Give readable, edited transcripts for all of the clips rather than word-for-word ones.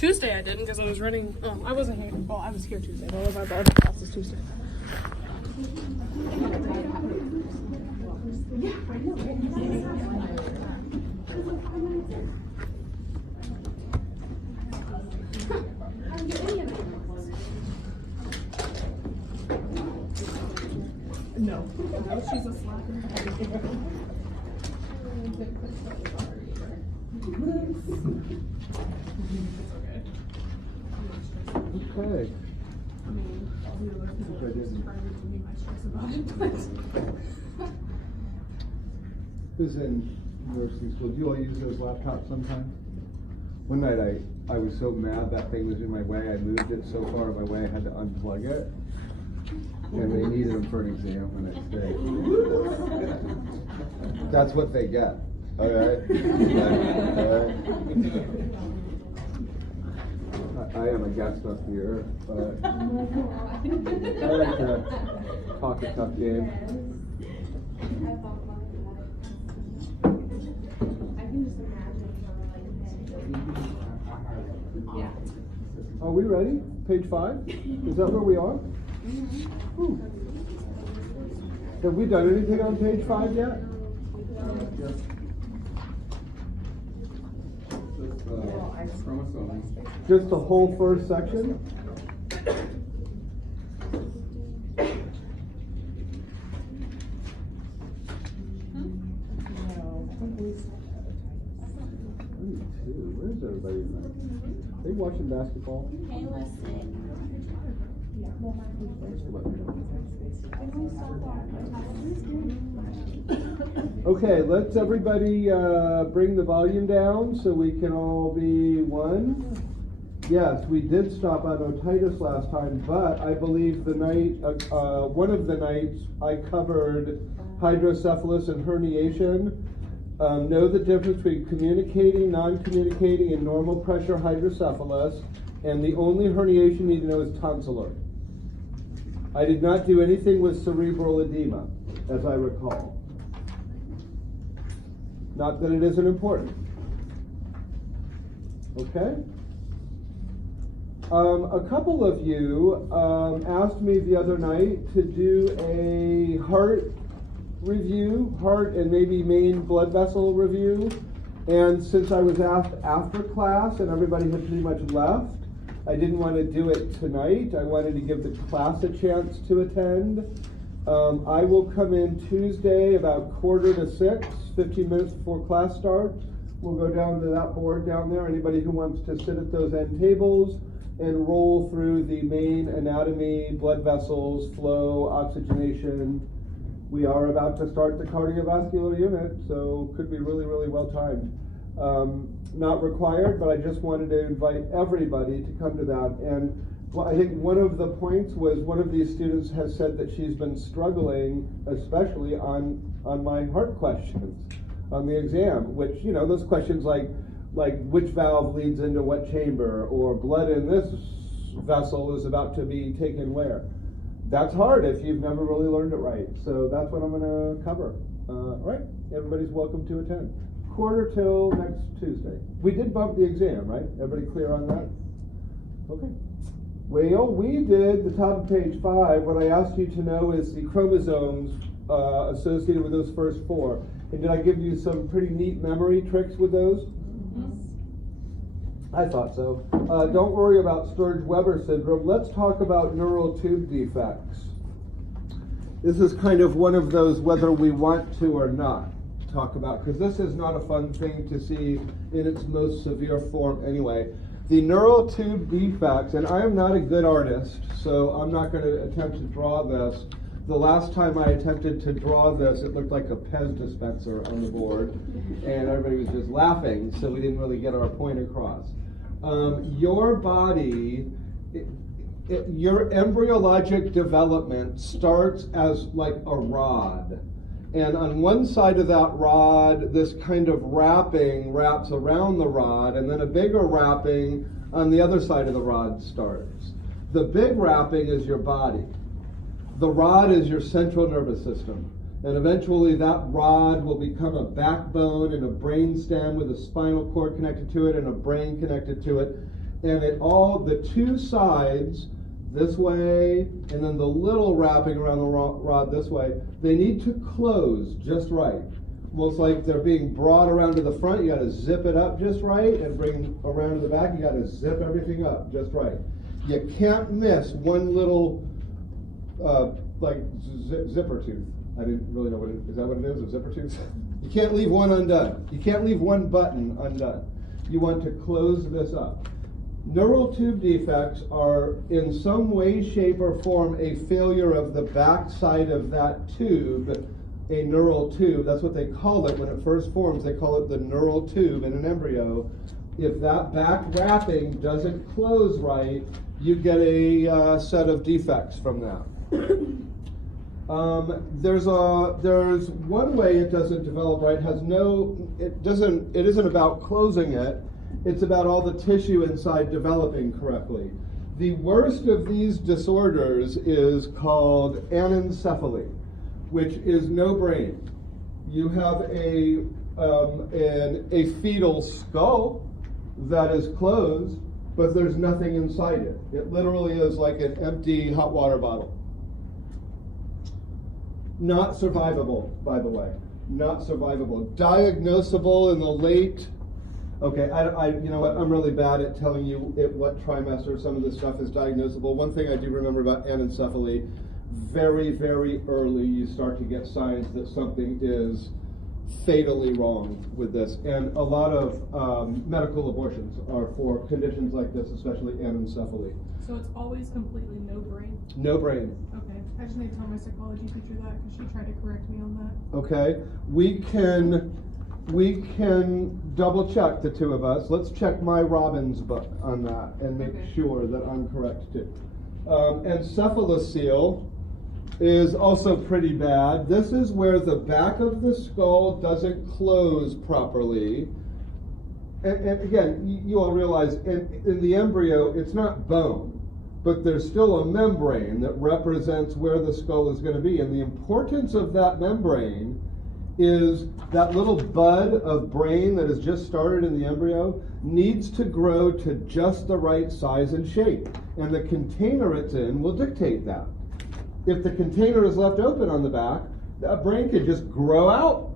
Tuesday I didn't because I was running. I wasn't here. Well, I was here Tuesday. But one of our other classes Tuesday. No. She's a slacker. Okay. Who's in nursing school? Do you all use those laptops sometimes? One night I was so mad that thing was in my way, I moved it so far in my way I had to unplug it. And they needed them for an exam the next day. That's what they get. Alright? I am a guest up here, but I like to talk a tough game. Are we ready? Page 5? Is that where we are? Ooh. Have we done anything on page 5 yet? Yes. Just the whole first section? Where's everybody tonight? Are they watching basketball? Hey, listen. Okay, let's everybody bring the volume down so we can all be one. Yes, we did stop on otitis last time, but I believe the night, one of the nights I covered hydrocephalus and herniation. Know the difference between communicating, non-communicating, and normal pressure hydrocephalus, and the only herniation you need to know is tonsillar. I did not do anything with cerebral edema, as I recall. Not that it isn't important. Okay? A couple of you asked me the other night to do a heart review, heart and maybe main blood vessel review. And since I was asked after class and everybody had pretty much left, I didn't want to do it tonight. I wanted to give the class a chance to attend. I will come in Tuesday about 5:45, 15 minutes before class starts. We'll go down to that board down there. Anybody who wants to sit at those end tables and roll through the main anatomy, blood vessels, flow, oxygenation. We are about to start the cardiovascular unit, so could be really, really well timed. Not required, but I just wanted to invite everybody to come to that. And well, I think one of the points was one of these students has said that she's been struggling, especially on my heart questions on the exam, which, you know, those questions like which valve leads into what chamber, or blood in this vessel is about to be taken where. That's hard if you've never really learned it right. So that's what I'm going to cover. All right, everybody's welcome to attend. 5:45 next Tuesday. We did bump the exam, right? Everybody clear on that? Okay. Well, we did the top of page 5. What I asked you to know is the chromosomes associated with those first 4. And did I give you some pretty neat memory tricks with those? I thought so. Don't worry about Sturge-Weber syndrome. Let's talk about neural tube defects. This is kind of one of those whether we want to or not talk about, because this is not a fun thing to see in its most severe form anyway. The neural tube defects, and I am not a good artist, so I'm not going to attempt to draw this. The last time I attempted to draw this, it looked like a Pez dispenser on the board, and everybody was just laughing, so we didn't really get our point across. Your body, your embryologic development starts as like a rod. And on one side of that rod, this kind of wrapping wraps around the rod, and then a bigger wrapping on the other side of the rod starts. The big wrapping is your body. The rod is your central nervous system. And eventually that rod will become a backbone and a brain stem with a spinal cord connected to it and a brain connected to it. and the two sides, this way, and then the little wrapping around the rod this way, they need to close just right. Almost like they're being brought around to the front. You got to zip it up just right, and bring around to the back. You got to zip everything up just right. You can't miss one little zipper tooth. I didn't really know what it is. Is that what it is? A zipper tooth? You can't leave one undone. You can't leave one button undone. You want to close this up. Neural tube defects are in some way, shape, or form a failure of the back side of that tube, a neural tube. That's what they call it when it first forms. They call it the neural tube in an embryo. If that back wrapping doesn't close right, you get a set of defects from that. There's one way it doesn't develop right. It isn't about closing it. It's about all the tissue inside developing correctly. The worst of these disorders is called anencephaly, which is no brain. You have a fetal skull that is closed, but there's nothing inside it. It literally is like an empty hot water bottle. Not survivable, by the way. Not survivable. Diagnosable in the late. Okay, you know what? I'm really bad at telling you what trimester some of this stuff is diagnosable. One thing I do remember about anencephaly, very, very early you start to get signs that something is fatally wrong with this. And a lot of medical abortions are for conditions like this, especially anencephaly. So it's always completely no brain? No brain. Okay. I just need to tell my psychology teacher that because she tried to correct me on that. Okay. We can double check, the two of us. Let's check my Robbins book on that and make sure that I'm correct too. Encephalocele is also pretty bad. This is where the back of the skull doesn't close properly. And again, you all realize in the embryo, it's not bone, but there's still a membrane that represents where the skull is going to be. And the importance of that membrane is that little bud of brain that has just started in the embryo needs to grow to just the right size and shape. And the container it's in will dictate that. If the container is left open on the back, that brain could just grow out,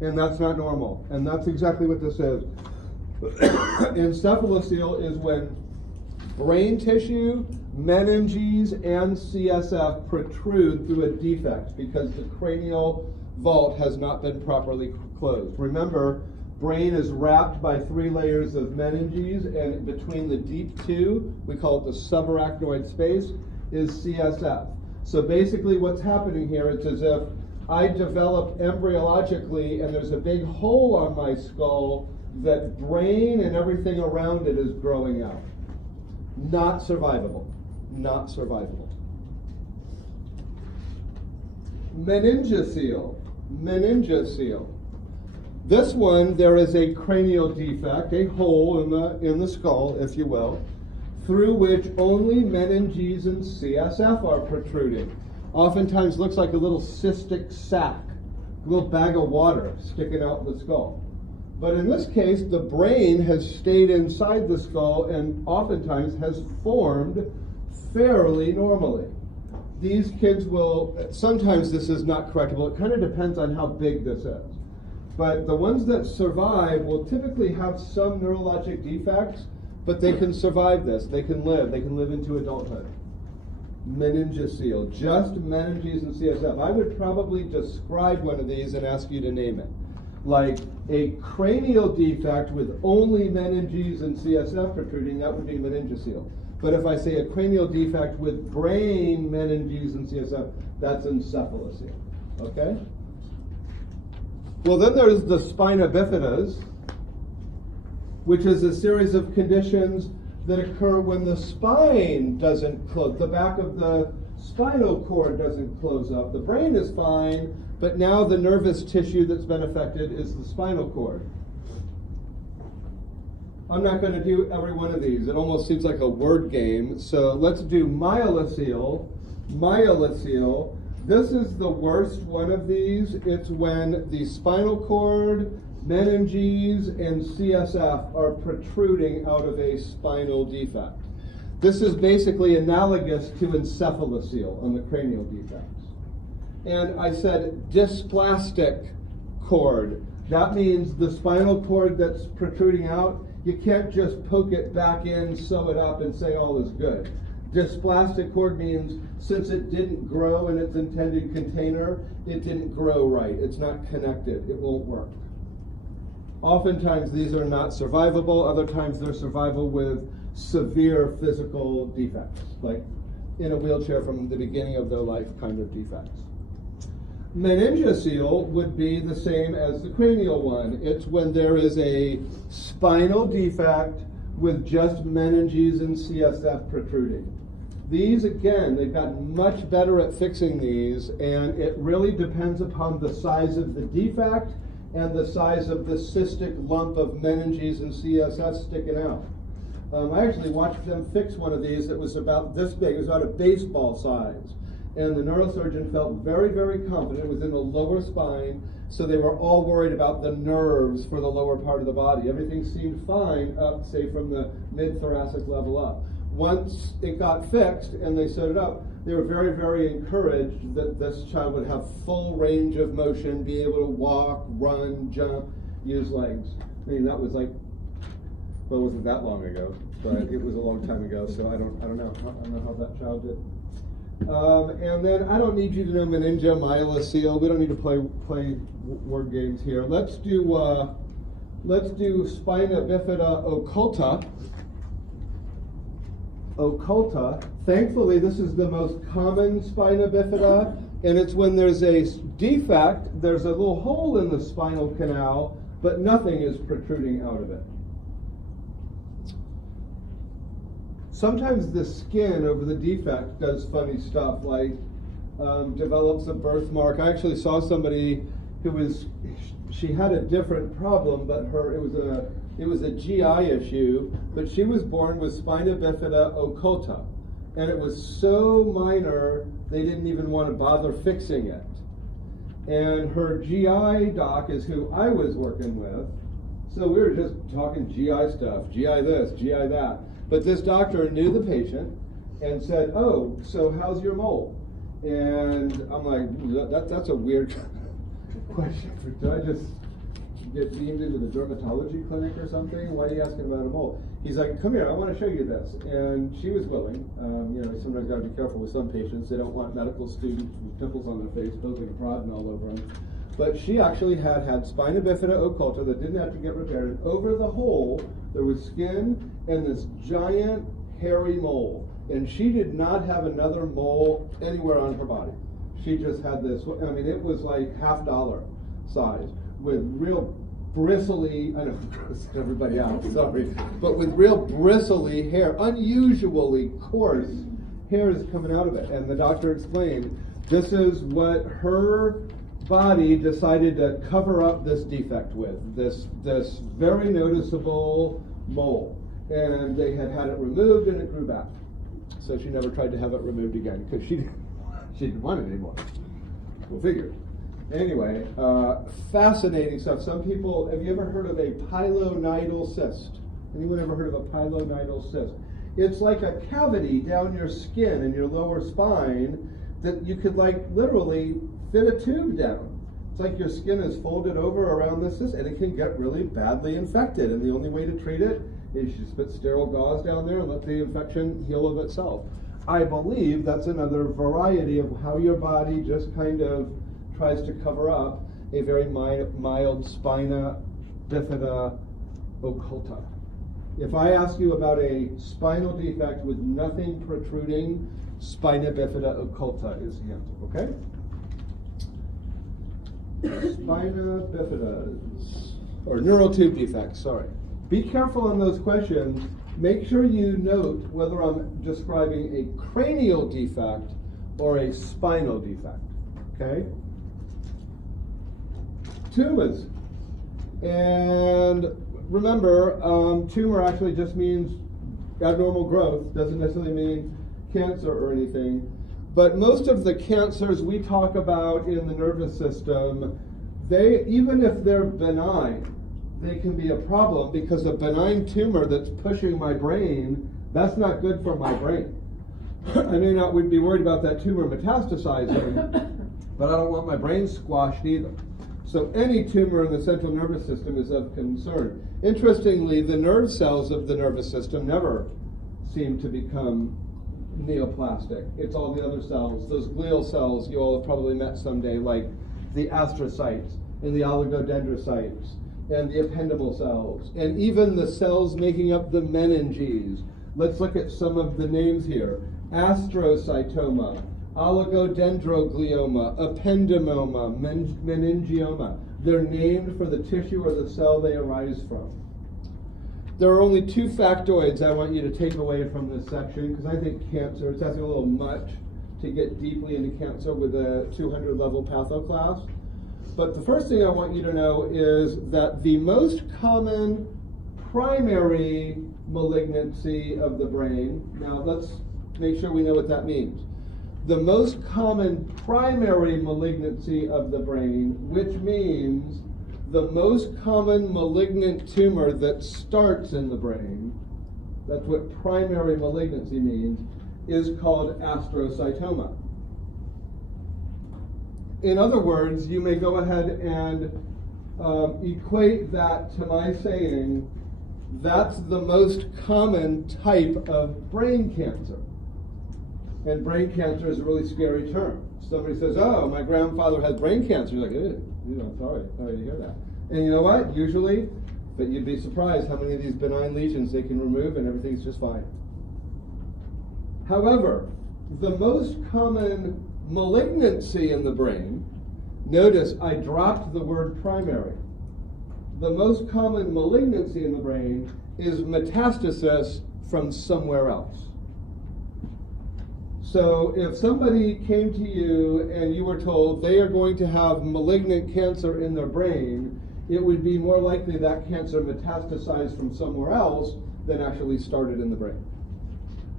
and that's not normal. And that's exactly what this is. Encephalocele is when brain tissue, meninges, and CSF protrude through a defect because the cranial vault has not been properly closed. Remember, brain is wrapped by 3 layers of meninges, and between the deep 2, we call it the subarachnoid space, is CSF. So basically what's happening here, it's as if I developed embryologically and there's a big hole on my skull that brain and everything around it is growing out. Not survivable. Not survivable. Meningocele. Meningocele. This one, there is a cranial defect, a hole in the skull, if you will, through which only meninges and CSF are protruding. Oftentimes looks like a little cystic sac, a little bag of water sticking out the skull. But in this case, the brain has stayed inside the skull and oftentimes has formed fairly normally. These kids will, sometimes this is not correctable. It kind of depends on how big this is. But the ones that survive will typically have some neurologic defects, but they can survive this. They can live into adulthood. Meningocele, just meninges and CSF. I would probably describe one of these and ask you to name it. Like a cranial defect with only meninges and CSF protruding, that would be meningocele. But if I say a cranial defect with brain, meninges, and CSF, that's encephalocele. Okay? Well, then there's the spina bifidas, which is a series of conditions that occur when the spine doesn't close. The back of the spinal cord doesn't close up. The brain is fine, but now the nervous tissue that's been affected is the spinal cord. I'm not going to do every one of these. It almost seems like a word game. So let's do myelocele. Myelocele. This is the worst one of these. It's when the spinal cord meninges and CSF are protruding out of a spinal defect. This is basically analogous to encephalocele on the cranial defects. And I said dysplastic cord. That means the spinal cord that's protruding out, you can't just poke it back in, sew it up, and say all is good. Dysplastic cord means since it didn't grow in its intended container, it didn't grow right. It's not connected. It won't work. Oftentimes these are not survivable. Other times they're survivable with severe physical defects, like in a wheelchair from the beginning of their life kind of defects. Meningocele would be the same as the cranial one. It's when there is a spinal defect with just meninges and CSF protruding. These, again, they've gotten much better at fixing these, and it really depends upon the size of the defect and the size of the cystic lump of meninges and CSF sticking out. I actually watched them fix one of these that was about this big. It was about a baseball size. And the neurosurgeon felt very, very confident. It was in the lower spine, so they were all worried about the nerves for the lower part of the body. Everything seemed fine up, say, from the mid-thoracic level up. Once it got fixed and they sewed it up, they were very, very encouraged that this child would have full range of motion, be able to walk, run, jump, use legs. I mean, that was like, well, it wasn't that long ago, but it was a long time ago, so I don't know. I don't know how that child did. And then I don't need you to know meningomyelocele. We don't need to play word games here. Let's do spina bifida occulta. Occulta. Thankfully, this is the most common spina bifida, and it's when there's a defect, there's a little hole in the spinal canal, but nothing is protruding out of it. Sometimes the skin over the defect does funny stuff, like develops a birthmark. I actually saw somebody she had a different problem, but it was a GI issue, but she was born with spina bifida occulta, and it was so minor they didn't even want to bother fixing it. And her GI doc is who I was working with, so we were just talking GI stuff, GI this, GI that. But this doctor knew the patient and said, "Oh, so how's your mole?" And I'm like, that's a weird question. Did I just get deemed into the dermatology clinic or something? Why are you asking about a mole? He's like, "Come here, I want to show you this." And she was willing. Sometimes got to be careful with some patients. They don't want medical students with pimples on their face poking and prodding all over them. But she actually had spina bifida occulta that didn't have to get repaired. And over the hole, there was skin and this giant hairy mole. And she did not have another mole anywhere on her body. She just had this, I mean, it was like $50 size with real bristly, I know, grossed everybody out, sorry, but with real bristly hair, unusually coarse hairs coming out of it. And the doctor explained, this is what her body decided to cover up this defect with, this very noticeable mole. And they had it removed and it grew back. So she never tried to have it removed again because she didn't want it anymore. We'll figure. Anyway, fascinating stuff. Some people, have you ever heard of a pilonidal cyst? Anyone ever heard of a pilonidal cyst? It's like a cavity down your skin and your lower spine that you could like literally fit a tube down. It's like your skin is folded over around this cyst and it can get really badly infected. And the only way to treat it is you just put sterile gauze down there and let the infection heal of itself. I believe that's another variety of how your body just kind of tries to cover up a very mild spina bifida occulta. If I ask you about a spinal defect with nothing protruding, spina bifida occulta is the answer, okay? Spina bifidas, or neural tube defects, sorry. Be careful on those questions. Make sure you note whether I'm describing a cranial defect or a spinal defect, okay? Tumors. And remember, tumor actually just means abnormal growth, doesn't necessarily mean cancer or anything. But most of the cancers we talk about in the nervous system, even if they're benign, they can be a problem because a benign tumor that's pushing my brain, that's not good for my brain. I may not would be worried about that tumor metastasizing, but I don't want my brain squashed either. So any tumor in the central nervous system is of concern. Interestingly, the nerve cells of the nervous system never seem to become neoplastic. It's all the other cells, those glial cells you all have probably met someday, like the astrocytes and the oligodendrocytes and the ependymal cells, and even the cells making up the meninges. Let's look at some of the names here. Astrocytoma, oligodendroglioma, ependymoma, meningioma. They're named for the tissue or the cell they arise from. There are only two factoids I want you to take away from this section, because I think cancer, it's asking a little much to get deeply into cancer with a 200 level patho class. But the first thing I want you to know is that the most common primary malignancy of the brain, now let's make sure we know what that means. The most common primary malignancy of the brain, which means the most common malignant tumor that starts in the brain, that's what primary malignancy means, is called astrocytoma. In other words, you may go ahead and equate that to my saying that's the most common type of brain cancer. And brain cancer is a really scary term. Somebody says, oh, my grandfather has brain cancer. You're like, sorry to hear that. And you know what? Usually, but you'd be surprised how many of these benign lesions they can remove and everything's just fine. However, the most common malignancy in the brain, notice I dropped the word primary. The most common malignancy in the brain is metastasis from somewhere else. So if somebody came to you and you were told they are going to have malignant cancer in their brain, it would be more likely that cancer metastasized from somewhere else than actually started in the brain.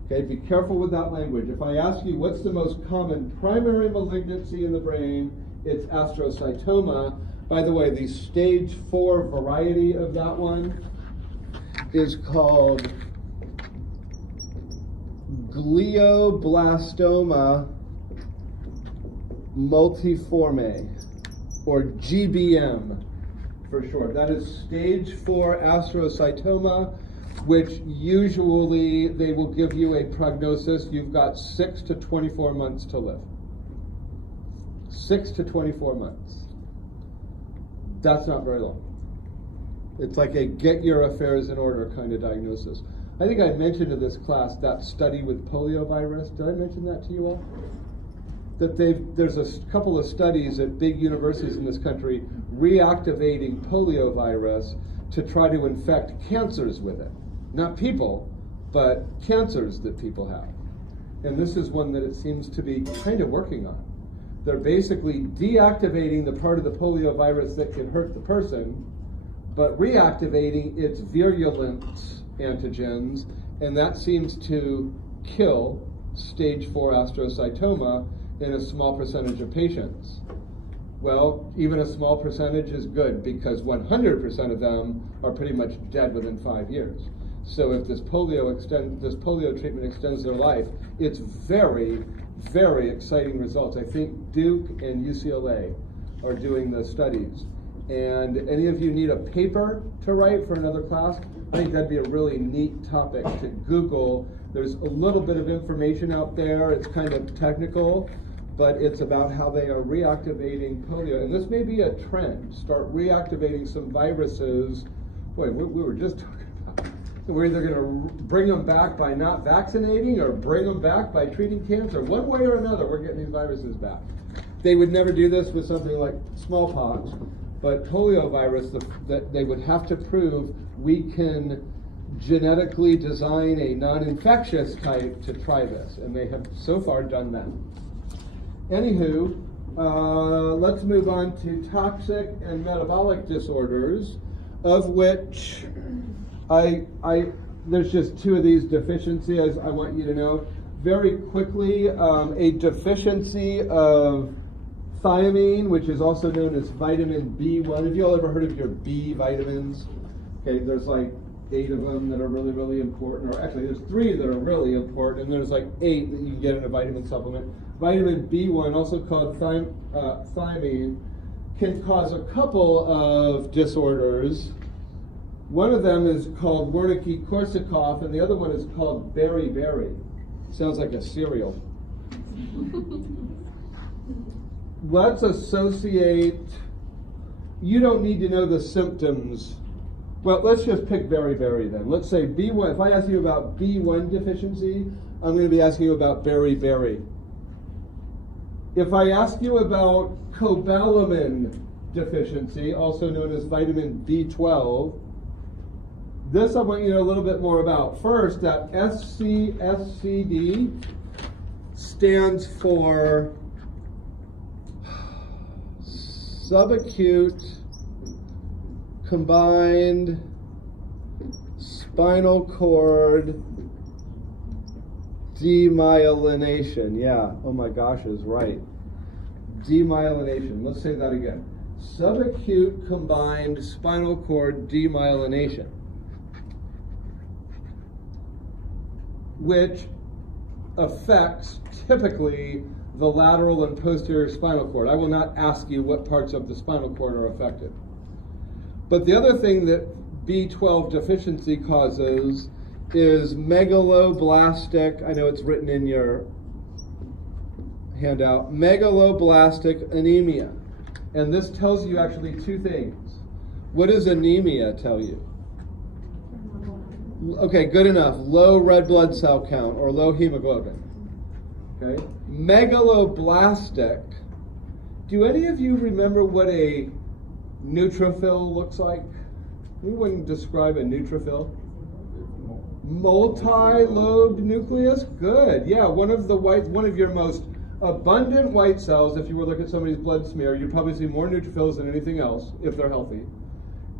Okay, be careful with that language. If I ask you what's the most common primary malignancy in the brain, it's astrocytoma. By the way, the stage 4 variety of that one is called glioblastoma multiforme, or GBM for short. That is stage 4 astrocytoma, which usually they will give you a prognosis. You've got 6 to 24 months to live. 6 to 24 months. That's not very long. It's like a get your affairs in order kind of diagnosis. I think I mentioned in this class that study with poliovirus. Did I mention that to you all? That there's a couple of studies at big universities in this country reactivating poliovirus to try to infect cancers with it. Not people, but cancers that people have. And this is one that it seems to be kind of working on. They're basically deactivating the part of the poliovirus that can hurt the person, but reactivating its virulent antigens, and that seems to kill stage 4 astrocytoma in a small percentage of patients. Well, even a small percentage is good because 100% of them are pretty much dead within 5 years. So if this polio treatment extends their life, it's very, very exciting results. I think Duke and UCLA are doing the studies. And any of you need a paper to write for another class, I think that'd be a really neat topic to Google. There's a little bit of information out there. It's kind of technical, but it's about how they are reactivating polio. And this may be a trend. Start reactivating some viruses. Boy, we were just talking about, we're either going to bring them back by not vaccinating or bring them back by treating cancer. One way or another, we're getting these viruses back. They would never do this with something like smallpox. But poliovirus, that they would have to prove we can genetically design a non-infectious type to try this, and they have so far done that. Anywho, let's move on to toxic and metabolic disorders, of which there's just 2 of these deficiencies I want you to know. Very quickly, a deficiency of thiamine, which is also known as vitamin B1. Have you all ever heard of your B vitamins? Okay, there's like 8 of them that are really, really important, or actually there's 3 that are really important, and there's like 8 that you can get in a vitamin supplement. Vitamin B1, also called thiamine, can cause a couple of disorders. One of them is called Wernicke-Korsakoff, and the other one is called beriberi. Sounds like a cereal. Let's associate, you don't need to know the symptoms. Well, let's just pick beriberi then. Let's say B1, if I ask you about B1 deficiency, I'm going to be asking you about beriberi. If I ask you about cobalamin deficiency, also known as vitamin B12, this I want you to know a little bit more about. First, that SCSCD stands for subacute combined spinal cord demyelination. Yeah, oh my gosh, is right. Demyelination. Let's say that again. Subacute combined spinal cord demyelination, which affects typically the lateral and posterior spinal cord. I will not ask you what parts of the spinal cord are affected. But the other thing that B12 deficiency causes is megaloblastic, I know it's written in your handout, megaloblastic anemia. And this tells you actually 2 things. What does anemia tell you? Okay, good enough. Low red blood cell count or low hemoglobin. Okay. Megaloblastic. Do any of you remember what a neutrophil looks like? Anyone describe a neutrophil? Multi-lobed nucleus? Good. Yeah, one of your most abundant white cells. If you were to look at somebody's blood smear, you'd probably see more neutrophils than anything else if they're healthy.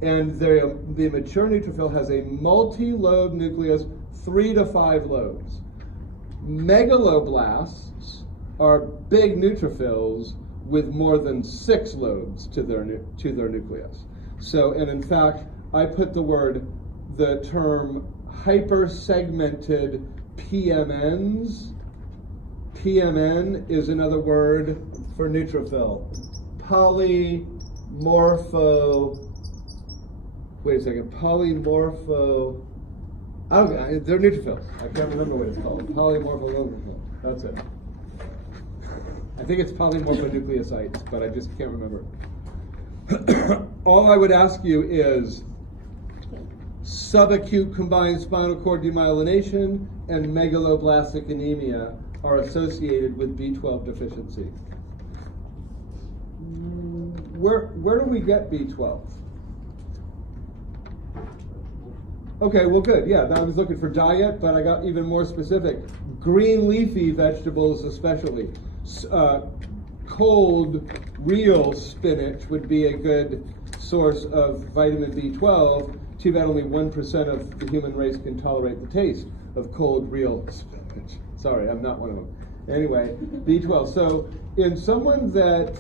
And the mature neutrophil has a multi-lobe nucleus, 3 to 5 lobes. Megaloblasts are big neutrophils with more than 6 lobes to their nucleus. So, and in fact, I put the term hypersegmented PMNs. PMN is another word for neutrophil. Polymorpho. They're neutrophils. I can't remember what it's called. Polymorpho. That's it. I think it's polymorphonucleosides, but I just can't remember. All I would ask you is subacute combined spinal cord demyelination and megaloblastic anemia are associated with B12 deficiency. Where do we get B12? Okay, well good, yeah, I was looking for diet, but I got even more specific. Green leafy vegetables especially. Cold, real spinach would be a good source of vitamin B12. Too bad only 1% of the human race can tolerate the taste of cold, real spinach. Sorry, I'm not one of them. Anyway, B12. So in someone that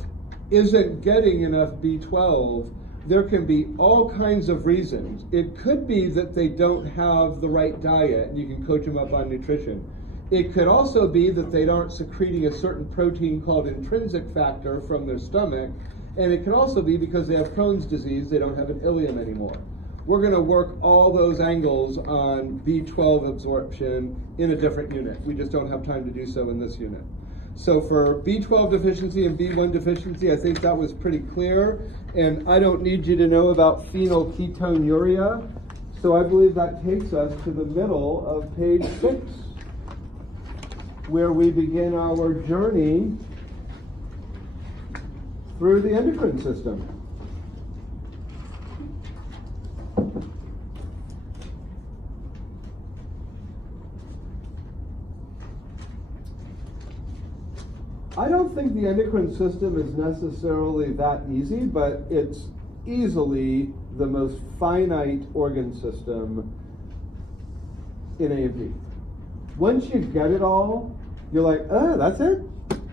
isn't getting enough B12, there can be all kinds of reasons. It could be that they don't have the right diet, and you can coach them up on nutrition. It could also be that they aren't secreting a certain protein called intrinsic factor from their stomach, and it could also be because they have Crohn's disease, they don't have an ileum anymore. We're going to work all those angles on B12 absorption in a different unit. We just don't have time to do so in this unit. So for B12 deficiency and B1 deficiency, I think that was pretty clear. And I don't need you to know about phenylketonuria. So I believe that takes us to the middle of page 6, where we begin our journey through the endocrine system. I don't think the endocrine system is necessarily that easy, but it's easily the most finite organ system in A&P. Once you get it all, you're like, that's it?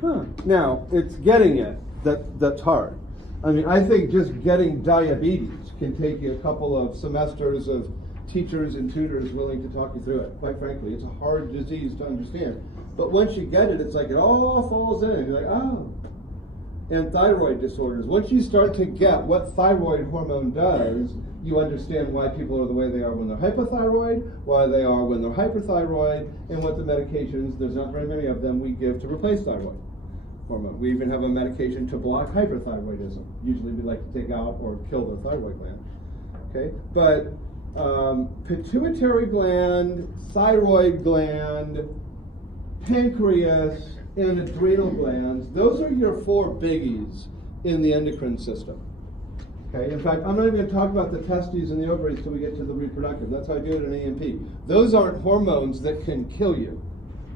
Huh. Now, it's getting it that's hard. I mean, I think just getting diabetes can take you a couple of semesters of teachers and tutors willing to talk you through it. Quite frankly, it's a hard disease to understand. But once you get it, it's like it all falls in. You're like, oh. And thyroid disorders. Once you start to get what thyroid hormone does, you understand why people are the way they are when they're hypothyroid, why they are when they're hyperthyroid, and what the medications, there's not very many of them, we give to replace thyroid hormone. We even have a medication to block hyperthyroidism. Usually we like to take out or kill the thyroid gland. Okay, but pituitary gland, thyroid gland, pancreas, and adrenal glands, those are your four biggies in the endocrine system. Okay, in fact, I'm not even going to talk about the testes and the ovaries till we get to the reproductive. That's how I do it in AMP. Those aren't hormones that can kill you.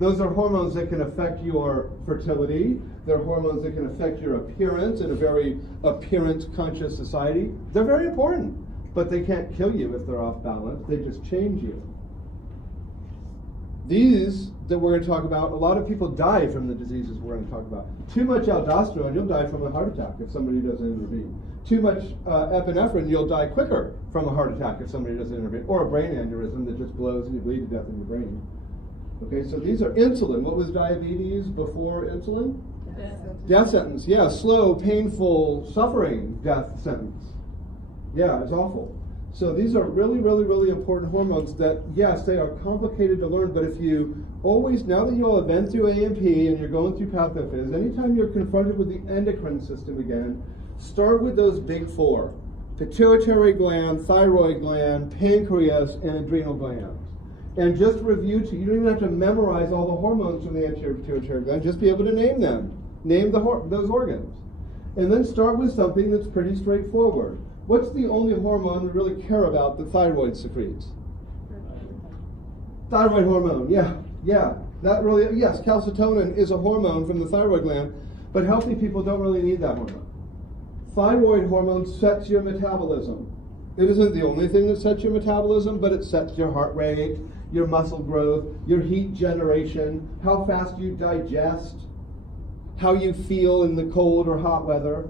Those are hormones that can affect your fertility. They're hormones that can affect your appearance in a very appearance-conscious society. They're very important, but they can't kill you if they're off balance. They just change you. These that we're going to talk about, a lot of people die from the diseases we're going to talk about. Too much aldosterone, you'll die from a heart attack if somebody doesn't intervene. Too much epinephrine, you'll die quicker from a heart attack if somebody doesn't intervene. Or a brain aneurysm that just blows and you bleed to death in your brain. Okay, so these are insulin. What was diabetes before insulin? Death sentence. Yeah, slow, painful, suffering death sentence. Yeah, it's awful. So these are really, really, really important hormones that, yes, they are complicated to learn, but if you always, now that you all have been through AMP and you're going through pathophys, anytime you're confronted with the endocrine system again, start with those big four: pituitary gland, thyroid gland, pancreas, and adrenal glands. And just review, you don't even have to memorize all the hormones from the anterior pituitary gland, just be able to name them. Name those organs. And then start with something that's pretty straightforward. What's the only hormone we really care about that thyroid secretes? Thyroid hormone, yeah. That really, yes, calcitonin is a hormone from the thyroid gland, but healthy people don't really need that hormone. Thyroid hormone sets your metabolism. It isn't the only thing that sets your metabolism, but it sets your heart rate, your muscle growth, your heat generation, how fast you digest, how you feel in the cold or hot weather.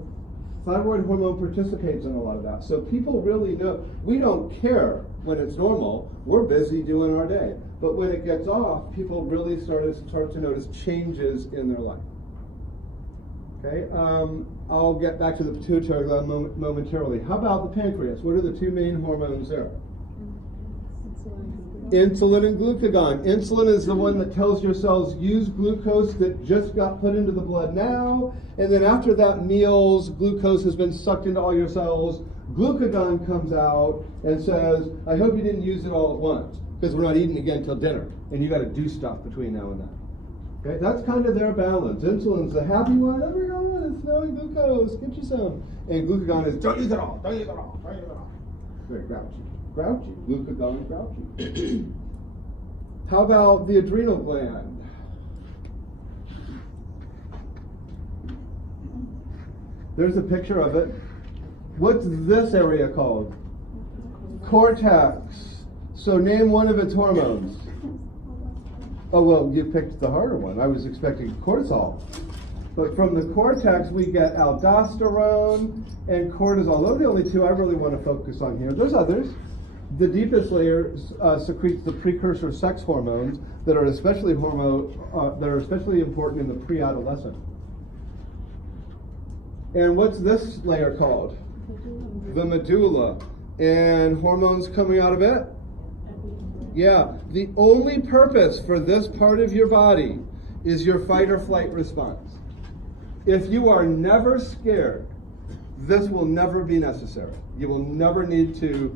Thyroid hormone participates in a lot of that. So people really know. We don't care when it's normal. We're busy doing our day. But when it gets off, people really start to notice changes in their life. Okay, I'll get back to the pituitary gland momentarily. How about the pancreas? What are the two main hormones there? Insulin and glucagon. Insulin is the one that tells your cells use glucose that just got put into the blood now, and then after that meal's glucose has been sucked into all your cells, glucagon comes out and says, I hope you didn't use it all at once, because we're not eating again till dinner, and you got to do stuff between now and then. Okay, that's kind of their balance. Insulin's the happy one, oh my God, it's snowing glucose, get you some. And glucagon is, don't use it all, don't use it all, don't use it all. Very grouchy. Glucagon grouchy. How about the adrenal gland? There's a picture of it. What's this area called? Cortex. So name one of its hormones. Oh, well, you picked the harder one. I was expecting cortisol. But from the cortex, we get aldosterone and cortisol. Those are the only two I really want to focus on here. There's others. The deepest layer secretes the precursor sex hormones that are especially important in the pre-adolescent. And what's this layer called? The medulla. And hormones coming out of it? Yeah. The only purpose for this part of your body is your fight or flight response. If you are never scared, this will never be necessary. You will never need to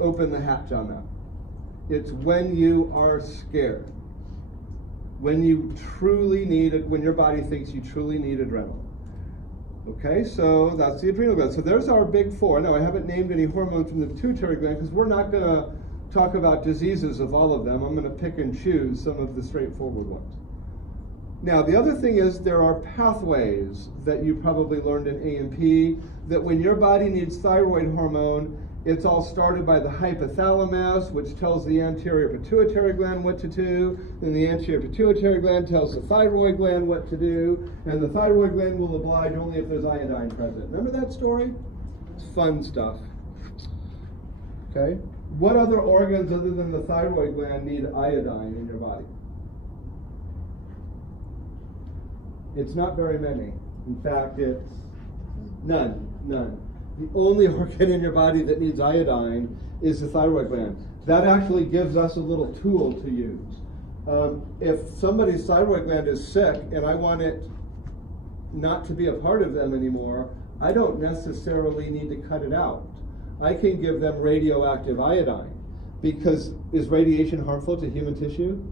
open the hatch on that. It's when you are scared, when you truly need it, when your body thinks you truly need adrenaline. Okay, so that's the adrenal gland. So there's our big four. Now I haven't named any hormones from the pituitary gland because we're not going to talk about diseases of all of them. I'm going to pick and choose some of the straightforward ones. Now the other thing is there are pathways that you probably learned in AMP that when your body needs thyroid hormone, it's all started by the hypothalamus, which tells the anterior pituitary gland what to do. Then the anterior pituitary gland tells the thyroid gland what to do. And the thyroid gland will oblige only if there's iodine present. Remember that story? It's fun stuff. Okay? What other organs other than the thyroid gland need iodine in your body? It's not very many. In fact, it's none. The only organ in your body that needs iodine is the thyroid gland. That actually gives us a little tool to use. If somebody's thyroid gland is sick and I want it not to be a part of them anymore, I don't necessarily need to cut it out. I can give them radioactive iodine. Because is radiation harmful to human tissue?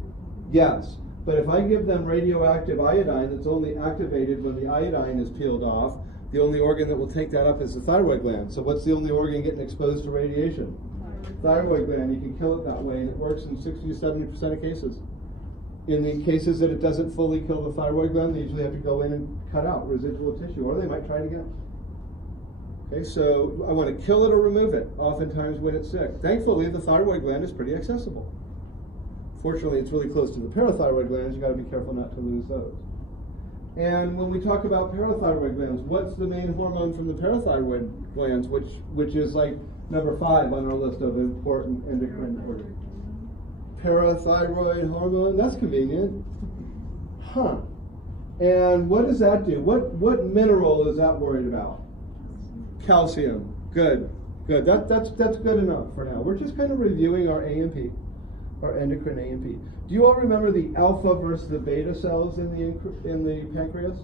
Yes. But if I give them radioactive iodine that's only activated when the iodine is peeled off, the only organ that will take that up is the thyroid gland. So what's the only organ getting exposed to radiation? Thyroid gland. You can kill it that way, and it works in 60 to 70% of cases. In the cases that it doesn't fully kill the thyroid gland, they usually have to go in and cut out residual tissue, or they might try it again. Okay, so I want to kill it or remove it, oftentimes when it's sick. Thankfully, the thyroid gland is pretty accessible. Fortunately, it's really close to the parathyroid glands. You've got to be careful not to lose those. And when we talk about parathyroid glands, what's the main hormone from the parathyroid glands, which is like number 5 on our list of important endocrine organs? Parathyroid hormone, that's convenient. Huh. And what does that do? What mineral is that worried about? Calcium. Good. That's good enough for now. We're just kind of reviewing our AMP, our endocrine AMP. Do you all remember the alpha versus the beta cells in the pancreas?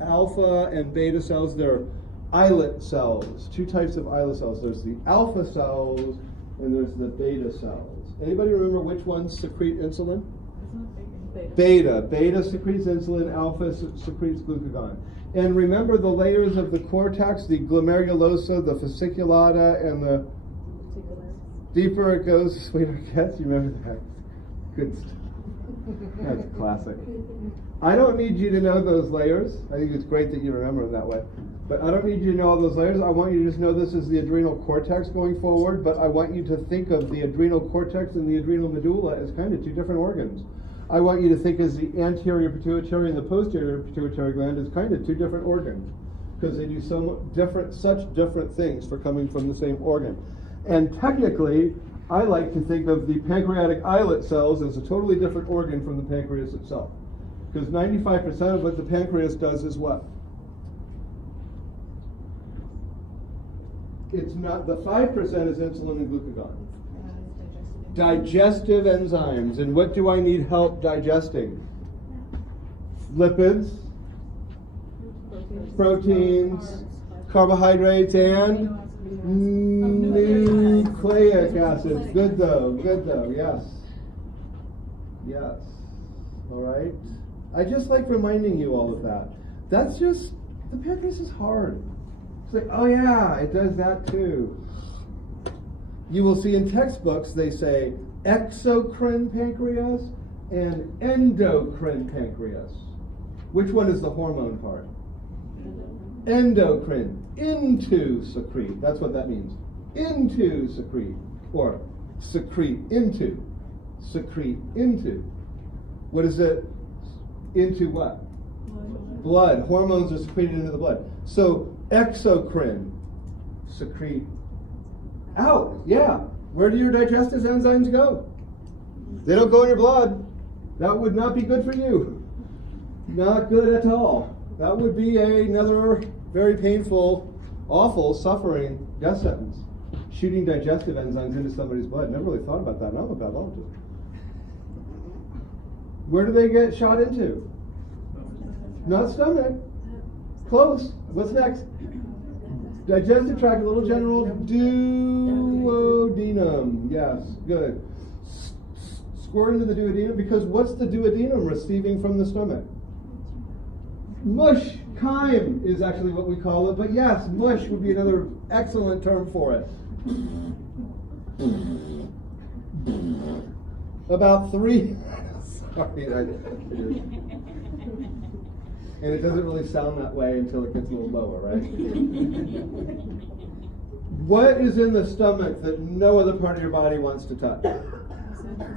Alpha and beta cells, they're islet cells. 2 types of islet cells. There's the alpha cells and there's the beta cells. Anybody remember which ones secrete insulin? Beta. Beta secretes insulin, alpha secretes glucagon. And remember the layers of the cortex, the glomerulosa, the fasciculata, and the deeper it goes, sweeter it gets. You remember that? Good stuff. That's classic. I don't need you to know those layers. I think it's great that you remember them that way. But I don't need you to know all those layers. I want you to just know this is the adrenal cortex going forward, but I want you to think of the adrenal cortex and the adrenal medulla as kind of 2 different organs. I want you to think as the anterior pituitary and the posterior pituitary gland as kind of 2 different organs, because they do such different things for coming from the same organ. And technically, I like to think of the pancreatic islet cells as a totally different organ from the pancreas itself, because 95% of what the pancreas does is what? It's not, the 5% is insulin and glucagon. Digestive enzymes. And what do I need help digesting? Lipids, proteins, carbohydrates, and nucleic acids. Good though, yes. All right. I just like reminding you all of that. That's just, the pancreas is hard. It's like, oh yeah, it does that too. You will see in textbooks they say exocrine pancreas and endocrine pancreas. Which one is the hormone part? Endocrine. Into secrete. That's what that means. Into secrete. Or secrete into. Secrete into. What is it? Into what? Blood. Hormones are secreted into the blood. So exocrine. Secrete out. Yeah. Where do your digestive enzymes go? They don't go in your blood. That would not be good for you. Not good at all. That would be another very painful, awful, suffering death sentence. Shooting digestive enzymes into somebody's blood. Never really thought about that. And I'm a pathologist. Where do they get shot into? Not stomach. Close. What's next? Digestive tract, a little general duodenum. Yes, good. Squirt into the duodenum, because what's the duodenum receiving from the stomach? Mush. Chyme is actually what we call it, but yes, mush would be another excellent term for it. About 3. Sorry, and it doesn't really sound that way until it gets a little lower, right? What is in the stomach that no other part of your body wants to touch?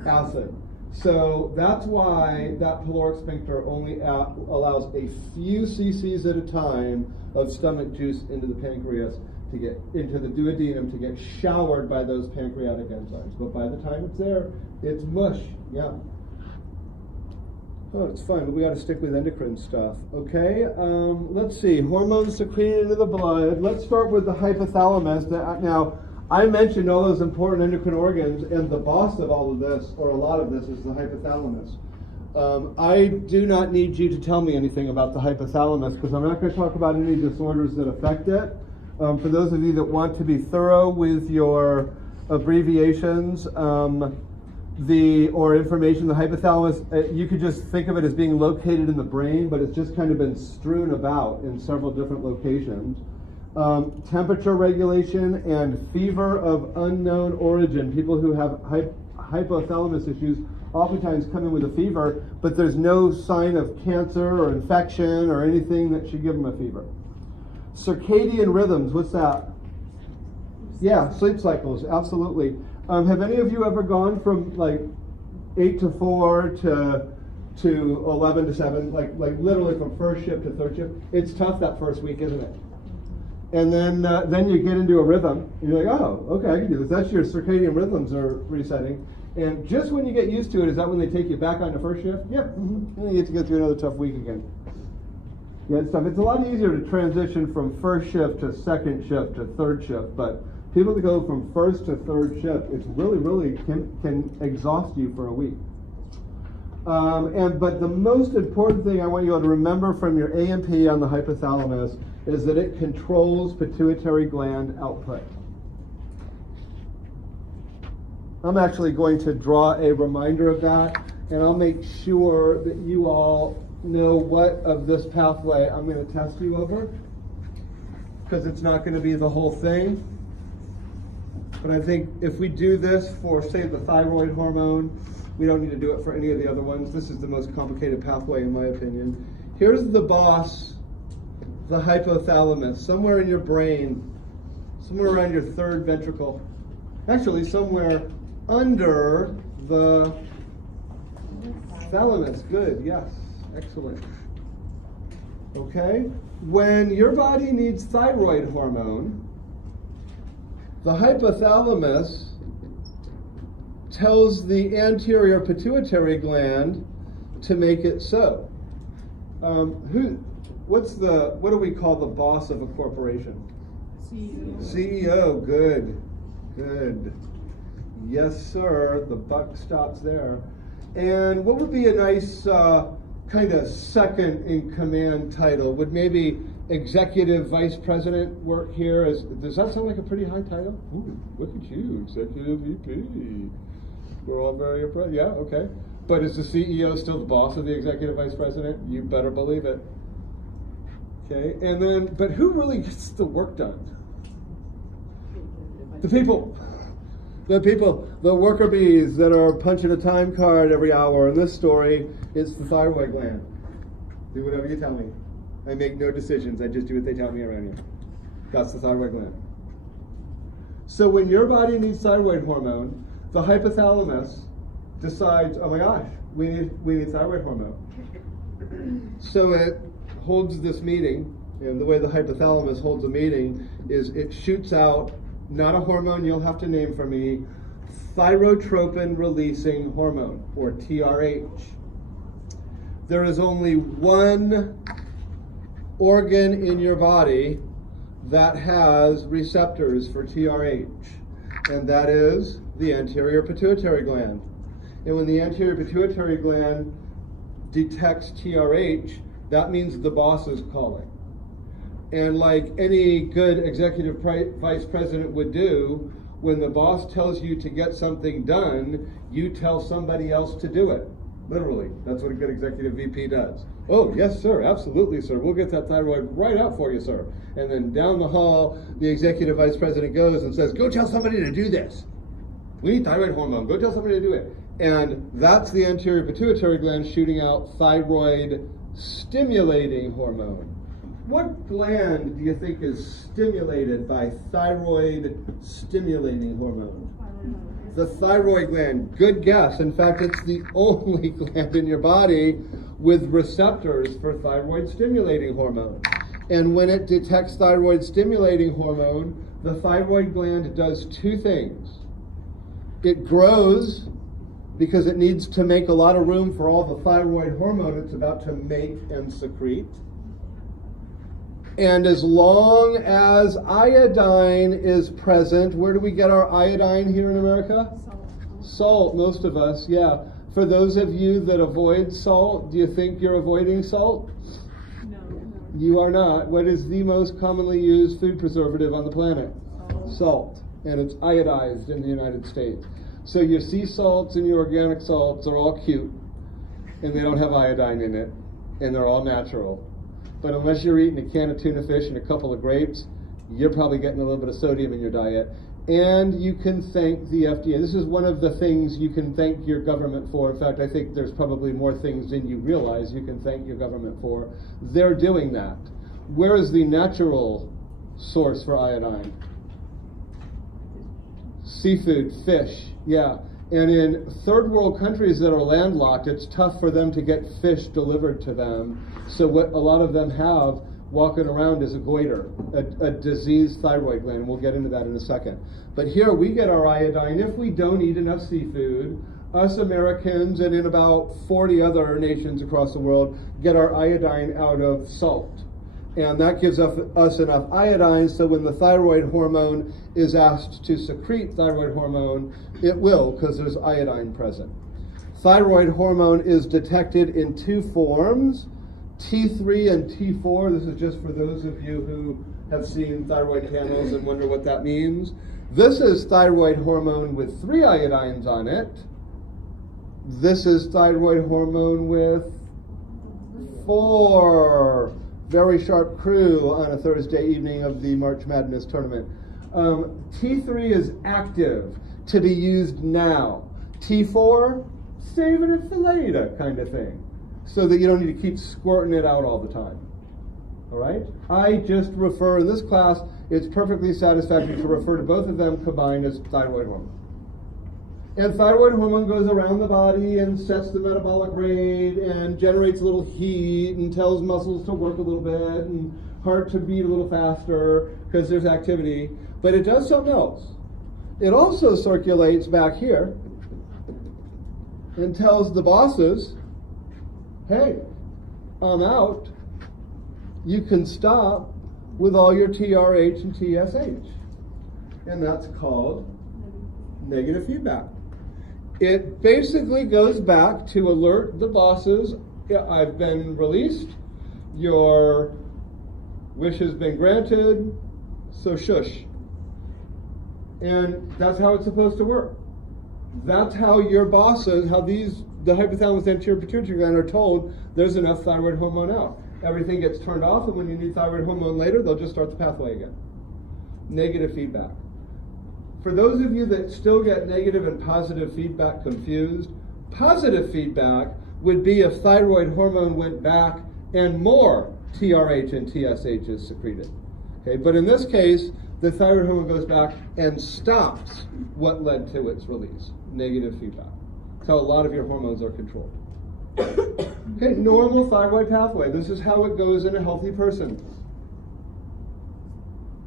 Acid. So that's why that pyloric sphincter only allows a few cc's at a time of stomach juice into the pancreas to get into the duodenum to get showered by those pancreatic enzymes. But by the time it's there, it's mush. Yeah. Oh, it's fun. We got to stick with endocrine stuff. Okay. Let's see. Hormones secreted into the blood. Let's start with the hypothalamus. Now, I mentioned all those important endocrine organs, and the boss of all of this, or a lot of this, is the hypothalamus. I do not need you to tell me anything about the hypothalamus because I'm not going to talk about any disorders that affect it. For those of you that want to be thorough with your abbreviations or information, the hypothalamus, you could just think of it as being located in the brain, but it's just kind of been strewn about in several different locations. Temperature regulation and fever of unknown origin. People who have hypothalamus issues oftentimes come in with a fever, but there's no sign of cancer or infection or anything that should give them a fever. Circadian rhythms, what's that? Yeah, sleep cycles, absolutely. Have any of you ever gone from like 8 to 4 to 11 to 7, like literally from first shift to third shift? It's tough that first week, isn't it? And then you get into a rhythm, and you're like, oh, okay, I can do this. That's your circadian rhythms are resetting. And just when you get used to it, is that when they take you back on to first shift? Yep. And then you get to go through another tough week again. Yeah, it's tough. It's a lot easier to transition from first shift to second shift to third shift, but people that go from first to third shift, it's really can exhaust you for a week. But the most important thing I want you all to remember from your A&P on the hypothalamus is that it controls pituitary gland output. I'm actually going to draw a reminder of that, and I'll make sure that you all know what of this pathway I'm going to test you over, because it's not going to be the whole thing. But I think if we do this for, say, the thyroid hormone, we don't need to do it for any of the other ones. This is the most complicated pathway, in my opinion. Here's the boss, the hypothalamus, somewhere in your brain, somewhere around your third ventricle. Actually, somewhere under the thalamus. Good, yes, excellent. Okay, when your body needs thyroid hormone, the hypothalamus tells the anterior pituitary gland to make it so. What do we call the boss of a corporation? CEO. CEO, good. Yes, sir, the buck stops there. And what would be a nice kind of second in command title? Would maybe executive vice president work here? Does that sound like a pretty high title? Ooh, look at you, executive VP. We're all very impressed. Yeah, okay. But is the CEO still the boss of the executive vice president? You better believe it. Okay, and then, but who really gets the work done? The people, the worker bees that are punching a time card every hour. In this story, it's the thyroid gland. Do whatever you tell me. I make no decisions. I just do what they tell me around here. That's the thyroid gland. So when your body needs thyroid hormone, the hypothalamus decides, oh my gosh, we need thyroid hormone. So it holds this meeting, and the way the hypothalamus holds a meeting is it shoots out, not a hormone you'll have to name for me, thyrotropin releasing hormone, or TRH. There is only one organ in your body that has receptors for TRH, and that is the anterior pituitary gland. And when the anterior pituitary gland detects TRH, that means the boss is calling. And like any good executive vice president would do, when the boss tells you to get something done, you tell somebody else to do it. Literally, that's what a good executive VP does. Oh, yes, sir, absolutely, sir. We'll get that thyroid right out for you, sir. And then down the hall, the executive vice president goes and says, go tell somebody to do this. We need thyroid hormone. Go tell somebody to do it. And that's the anterior pituitary gland shooting out thyroid stimulating hormone. What gland do you think is stimulated by thyroid stimulating hormone? The thyroid gland. Good guess. In fact, it's the only gland in your body with receptors for thyroid stimulating hormone. And when it detects thyroid stimulating hormone, the thyroid gland does two things. It grows because it needs to make a lot of room for all the thyroid hormone it's about to make and secrete. And as long as iodine is present, where do we get our iodine here in America? Salt, most of us, yeah. For those of you that avoid salt, do you think you're avoiding salt? No. You are not. What is the most commonly used food preservative on the planet? Salt. And it's iodized in the United States. So your sea salts and your organic salts are all cute, and they don't have iodine in it, and they're all natural. But unless you're eating a can of tuna fish and a couple of grapes, you're probably getting a little bit of sodium in your diet. And you can thank the FDA. This is one of the things you can thank your government for. In fact, I think there's probably more things than you realize you can thank your government for. They're doing that. Where is the natural source for iodine? Seafood, fish, yeah. And in third world countries that are landlocked, it's tough for them to get fish delivered to them. So what a lot of them have walking around is a goiter, a diseased thyroid gland. We'll get into that in a second. But here we get our iodine if we don't eat enough seafood. Us Americans and in about 40 other nations across the world get our iodine out of salt. And that gives us enough iodine so when the thyroid hormone is asked to secrete thyroid hormone, it will because there's iodine present. Thyroid hormone is detected in two forms, T3 and T4. This is just for those of you who have seen thyroid panels and wonder what that means. This is thyroid hormone with 3 iodines on it. This is thyroid hormone with 4. Very sharp crew on a Thursday evening of the March Madness tournament. T3 is active, to be used now. T4, saving it for later kind of thing, so that you don't need to keep squirting it out all the time. All right? I just refer, in this class, it's perfectly satisfactory to refer to both of them combined as thyroid hormone. And thyroid hormone goes around the body and sets the metabolic rate and generates a little heat and tells muscles to work a little bit and heart to beat a little faster because there's activity. But it does something else. It also circulates back here and tells the bosses, hey, I'm out. You can stop with all your TRH and TSH. And that's called negative feedback. It basically goes back to alert the bosses, yeah, I've been released, your wish has been granted, so shush. And that's how it's supposed to work. That's how your bosses, the hypothalamus and anterior pituitary gland are told there's enough thyroid hormone out. Everything gets turned off, and when you need thyroid hormone later, they'll just start the pathway again. Negative feedback. For those of you that still get negative and positive feedback confused, positive feedback would be if thyroid hormone went back and more TRH and TSH is secreted. Okay, but in this case, the thyroid hormone goes back and stops what led to its release. Negative feedback. That's how a lot of your hormones are controlled. Okay, normal thyroid pathway. This is how it goes in a healthy person.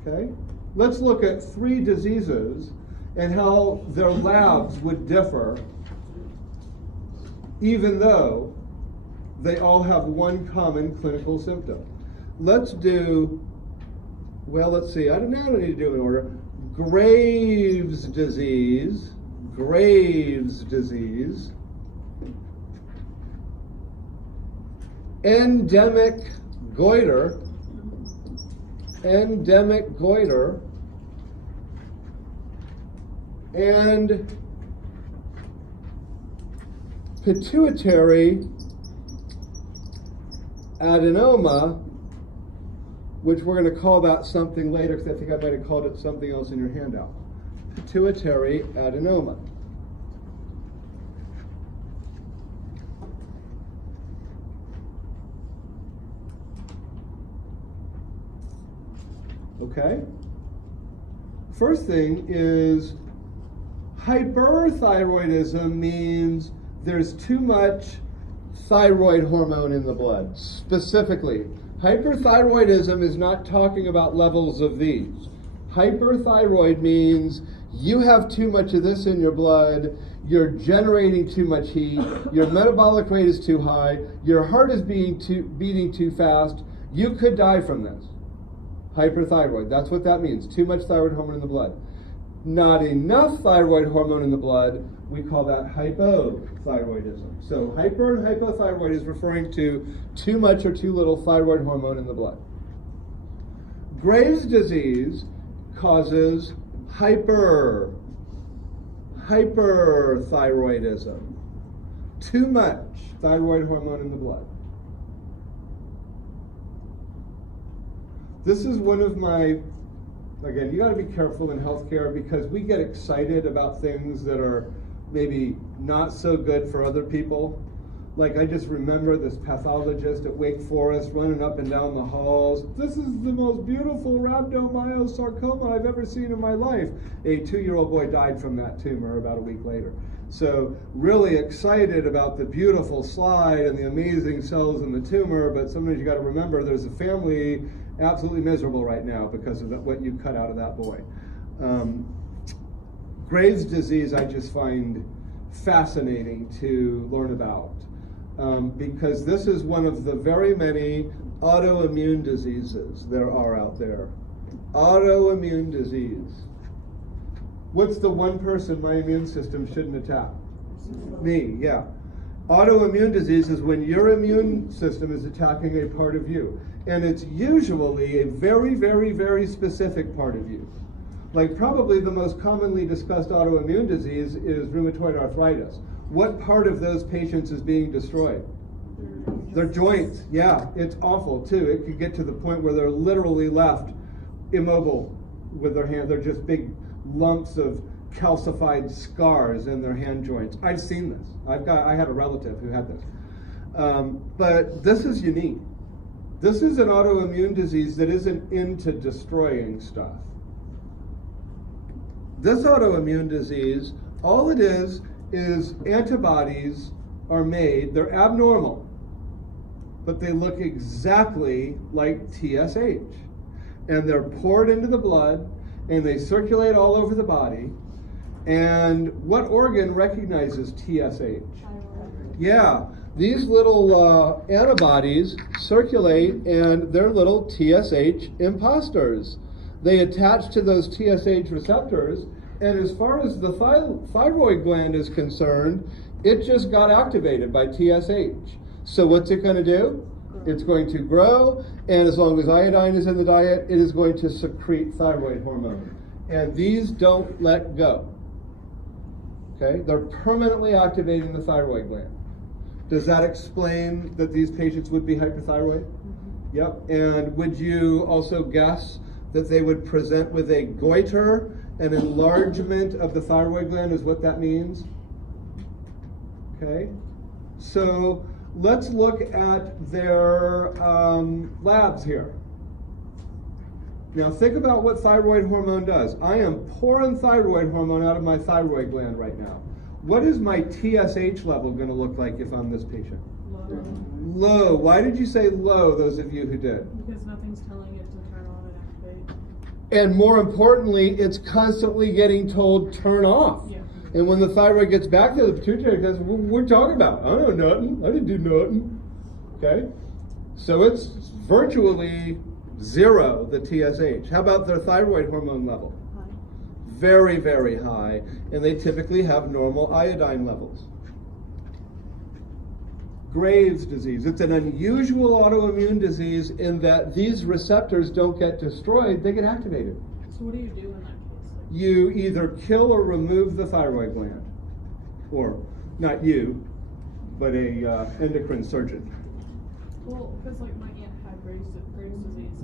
Okay? Let's look at 3 diseases and how their labs would differ, even though they all have one common clinical symptom. Let's do, well, let's see, I don't need to do it in order. Graves' disease, endemic goiter, and pituitary adenoma, which we're going to call that something later because I think I might have called it something else in your handout. Pituitary adenoma. Okay? First thing is hyperthyroidism means there's too much thyroid hormone in the blood. Specifically, Hyperthyroidism is not talking about levels of these. Hyperthyroid means you have too much of this in your blood, you're generating too much heat, your metabolic rate is too high, your heart is beating too fast, you could die from this. Hyperthyroid, that's what that means, too much thyroid hormone in the blood. Not enough thyroid hormone in the blood, we call that hypothyroidism. So hyper and hypothyroid is referring to too much or too little thyroid hormone in the blood. Graves' disease causes hyperthyroidism. Too much thyroid hormone in the blood. This is one of my, again, you got to be careful in healthcare because we get excited about things that are maybe not so good for other people. Like I just remember this pathologist at Wake Forest running up and down the halls. This is the most beautiful rhabdomyosarcoma I've ever seen in my life. A 2-year-old boy died from that tumor about a week later. So really excited about the beautiful slide and the amazing cells in the tumor, but sometimes you got to remember there's a family absolutely miserable right now because of what you cut out of that boy. Graves' disease I just find fascinating to learn about because this is one of the very many autoimmune diseases there are out there. Autoimmune disease. What's the one person my immune system shouldn't attack? Me, yeah. Autoimmune disease is when your immune system is attacking a part of you. And it's usually a very, very, very specific part of you. Like probably the most commonly discussed autoimmune disease is rheumatoid arthritis. What part of those patients is being destroyed? Their joints. Yeah, it's awful too. It could get to the point where they're literally left immobile with their hand. They're just big lumps of calcified scars in their hand joints. I've seen this. I had a relative who had this. But this is unique. This is an autoimmune disease that isn't into destroying stuff. This autoimmune disease, all it is antibodies are made, they're abnormal, but they look exactly like TSH. And they're poured into the blood, and they circulate all over the body. And what organ recognizes TSH? Yeah, these little antibodies circulate, and they're little TSH imposters. They attach to those TSH receptors, and as far as the thyroid gland is concerned, it just got activated by TSH. So what's it going to do? It's going to grow, and as long as iodine is in the diet, it is going to secrete thyroid hormone. And these don't let go. Okay? They're permanently activating the thyroid gland. Does that explain that these patients would be hyperthyroid? Mm-hmm. Yep. And would you also guess that they would present with a goiter, an enlargement of the thyroid gland is what that means? Okay. So let's look at their labs here. Now think about what thyroid hormone does. I am pouring thyroid hormone out of my thyroid gland right now. What is my TSH level going to look like if I'm this patient? Low. Low. Why did you say low, those of you who did? Because nothing's telling it to turn on and activate. And more importantly, it's constantly getting told turn off. Yeah. And when the thyroid gets back to the pituitary, that's what we're talking about. I don't know nothing. I didn't do nothing. Okay? So it's virtually zero, the TSH. How about their thyroid hormone level? High. Very, very high. And they typically have normal iodine levels. Graves' disease. It's an unusual autoimmune disease in that these receptors don't get destroyed, they get activated. So what do you do in that case? You either kill or remove the thyroid gland. Or, not you, but a endocrine surgeon. Well, because like my aunt had Graves' disease, and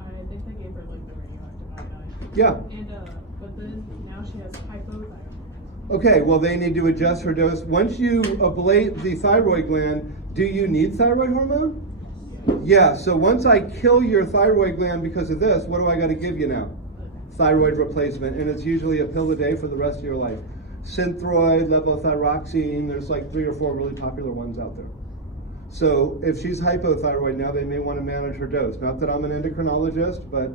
I think they gave her like the radioactive iodine. Yeah. And but then now she has hypothyroidism. Okay, well they need to adjust her dose. Once you ablate the thyroid gland, do you need thyroid hormone? Yeah, so once I kill your thyroid gland because of this, what do I got to give you now? Thyroid replacement, and it's usually a pill a day for the rest of your life. Synthroid, levothyroxine, there's like 3 or 4 really popular ones out there. So if she's hypothyroid now, they may want to manage her dose. Not that I'm an endocrinologist, but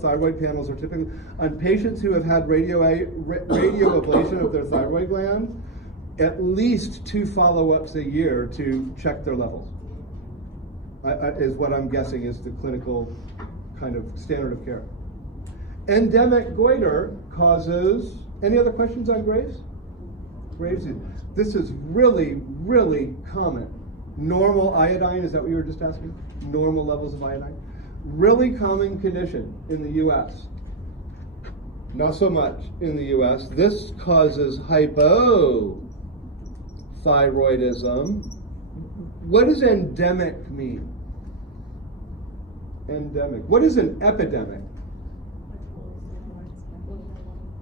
thyroid panels are typically on patients who have had radio ablation of their thyroid gland, at least 2 follow-ups a year to check their levels. Is what I'm guessing is the clinical kind of standard of care. Endemic goiter causes, any other questions on Graves? Graves, this is really, really common. Normal iodine, is that what you were just asking? Normal levels of iodine? Really common condition in the US. Not so much in the US. This causes hypothyroidism. What does endemic mean? Endemic. What is an epidemic?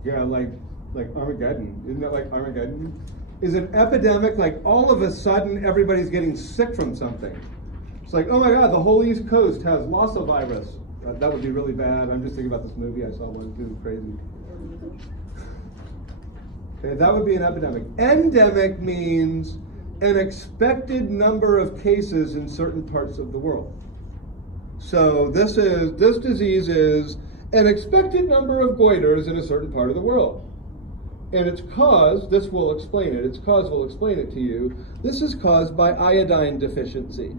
Yeah, like Armageddon. Isn't that like Armageddon? Is an epidemic like all of a sudden everybody's getting sick from something? It's like, oh my God, the whole East Coast has Lassa virus. That would be really bad. I'm just thinking about this movie I saw once. It was crazy. Okay, that would be an epidemic. Endemic means an expected number of cases in certain parts of the world. So this disease is an expected number of goiters in a certain part of the world. And it's caused, this will explain it, its cause will explain it to you, this is caused by iodine deficiency.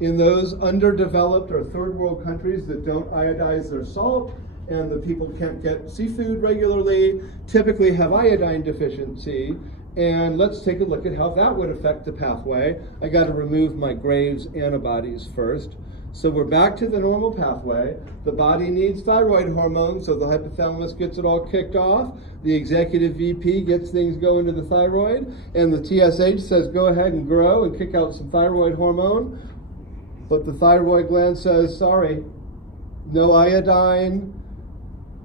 In those underdeveloped or third world countries that don't iodize their salt, and the people can't get seafood regularly, typically have iodine deficiency. And let's take a look at how that would affect the pathway. I got to remove my Graves antibodies first. So we're back to the normal pathway. The body needs thyroid hormone, so the hypothalamus gets it all kicked off. The executive VP gets things going to the thyroid, and the TSH says go ahead and grow and kick out some thyroid hormone. But the thyroid gland says, sorry, no iodine,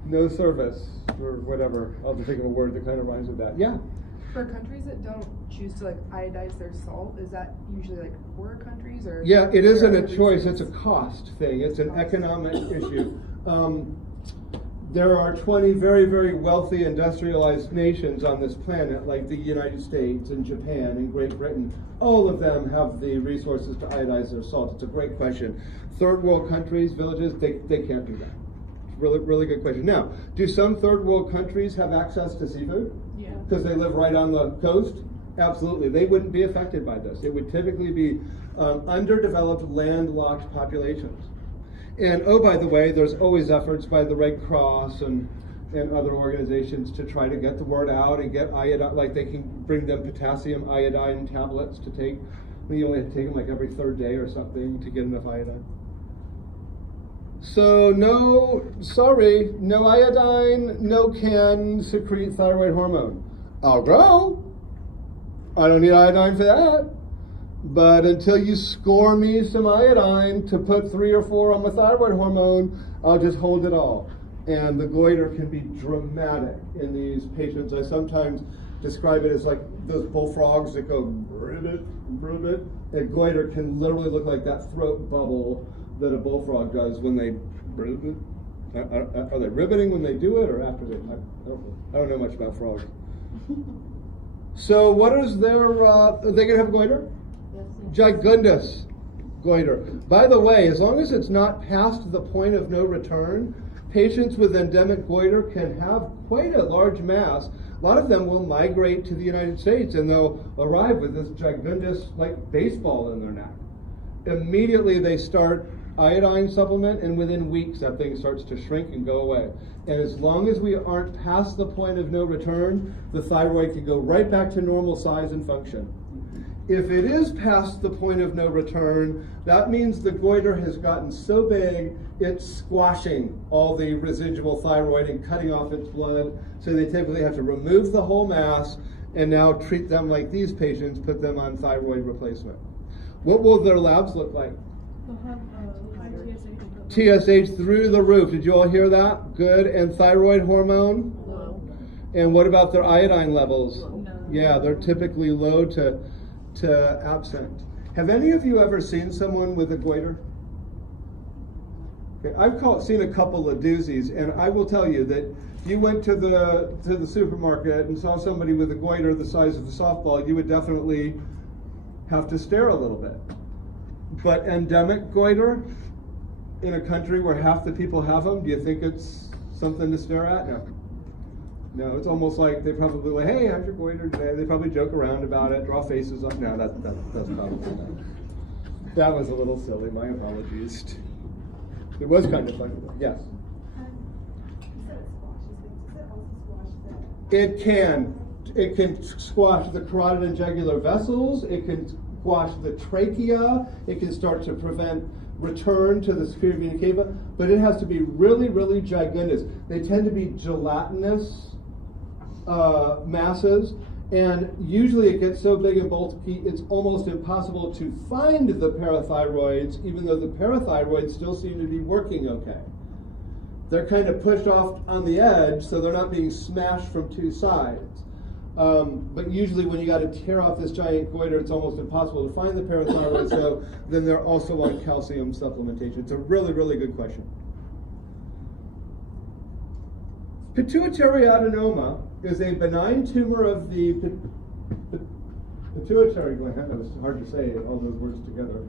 no service, or whatever. I'll just think of a word that kind of rhymes with that. Yeah? For countries that don't choose to iodize their salt, is that usually poorer countries, or? Yeah, it isn't a choice, it's a cost thing. It's an economic issue. There are 20 very, very wealthy industrialized nations on this planet, like the United States and Japan and Great Britain. All of them have the resources to iodize their salt. It's a great question. Third world countries, villages, they can't do that. Really, really good question. Now, do some third world countries have access to seafood? Yeah. Because they live right on the coast? Absolutely. They wouldn't be affected by this. It would typically be underdeveloped, landlocked populations. And oh, by the way, there's always efforts by the Red Cross and other organizations to try to get the word out and get iodine, like they can bring them potassium iodine tablets to take. You only have to take them every third day or something to get enough iodine. So no iodine, no can secrete thyroid hormone. I'll grow. I don't need iodine for that. But until you score me some iodine to put 3 or 4 on my thyroid hormone, I'll just hold it all. And the goiter can be dramatic in these patients. I sometimes describe it as like those bullfrogs that go ribbit, ribbit. A goiter can literally look like that throat bubble that a bullfrog does when they ribbit. Are they ribbiting when they do it or after they? I don't know much about frogs. So what is their, are they going to have a goiter? Gigundous goiter. By the way, as long as it's not past the point of no return, patients with endemic goiter can have quite a large mass. A lot of them will migrate to the United States and they'll arrive with this gigundous baseball in their neck. Immediately they start iodine supplement, and within weeks that thing starts to shrink and go away. And as long as we aren't past the point of no return, the thyroid can go right back to normal size and function. If it is past the point of no return, that means the goiter has gotten so big, it's squashing all the residual thyroid and cutting off its blood. So they typically have to remove the whole mass and now treat them like these patients, put them on thyroid replacement. What will their labs look like? They'll have high TSH through the roof. Did you all hear that? Good. And thyroid hormone? Low. And what about their iodine levels? No. Yeah, they're typically low to absent. Have any of you ever seen someone with a goiter? Okay, I've seen a couple of doozies, and I will tell you that if you went to the supermarket and saw somebody with a goiter the size of a softball, you would definitely have to stare a little bit. But endemic goiter in a country where half the people have them, do you think it's something to stare at? No. No, it's almost like they probably like, hey, how's your goiter today? They probably joke around about it, draw faces up. No, that's probably not. That was a little silly. My apologies. It was kind of funny. Yes. It can squash the carotid and jugular vessels. It can squash the trachea. It can start to prevent return to the superior vena cava. But it has to be really, really gigantous. They tend to be gelatinous masses, and usually it gets so big and bulky it's almost impossible to find the parathyroids, even though the parathyroids still seem to be working okay. They're kind of pushed off on the edge, so they're not being smashed from two sides. But usually when you got to tear off this giant goiter, it's almost impossible to find the parathyroid, so then they're also on calcium supplementation. It's a really, really good question. Pituitary adenoma is a benign tumor of the pituitary gland. That was hard to say, all those words together.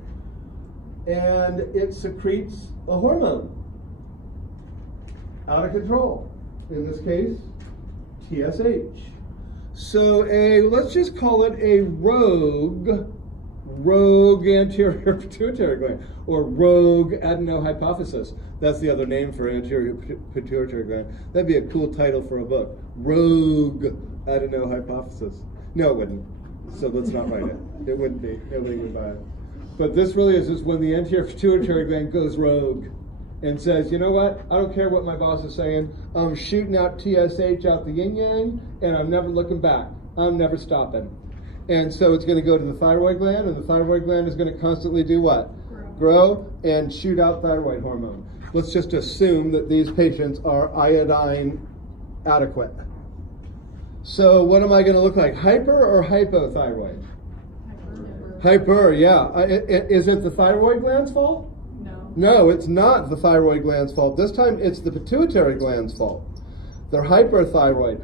And it secretes a hormone. Out of control. In this case, TSH. So let's just call it a rogue anterior pituitary gland, or rogue adenohypophysis. That's the other name for anterior pituitary gland. That'd be a cool title for a book. Rogue adenohypophysis. No, it wouldn't. So let's not write it. It wouldn't be. Nobody would buy it. But this really is just when the anterior pituitary gland goes rogue and says, you know what, I don't care what my boss is saying, I'm shooting out TSH out the yin-yang, and I'm never looking back. I'm never stopping. And so it's going to go to the thyroid gland, and the thyroid gland is going to constantly do what? Grow and shoot out thyroid hormone. Let's just assume that these patients are iodine adequate. So what am I going to look like, hyper or hypothyroid? Hyper, yeah. Is it the thyroid gland's fault? No, it's not the thyroid gland's fault. This time it's the pituitary gland's fault. They're hyperthyroid.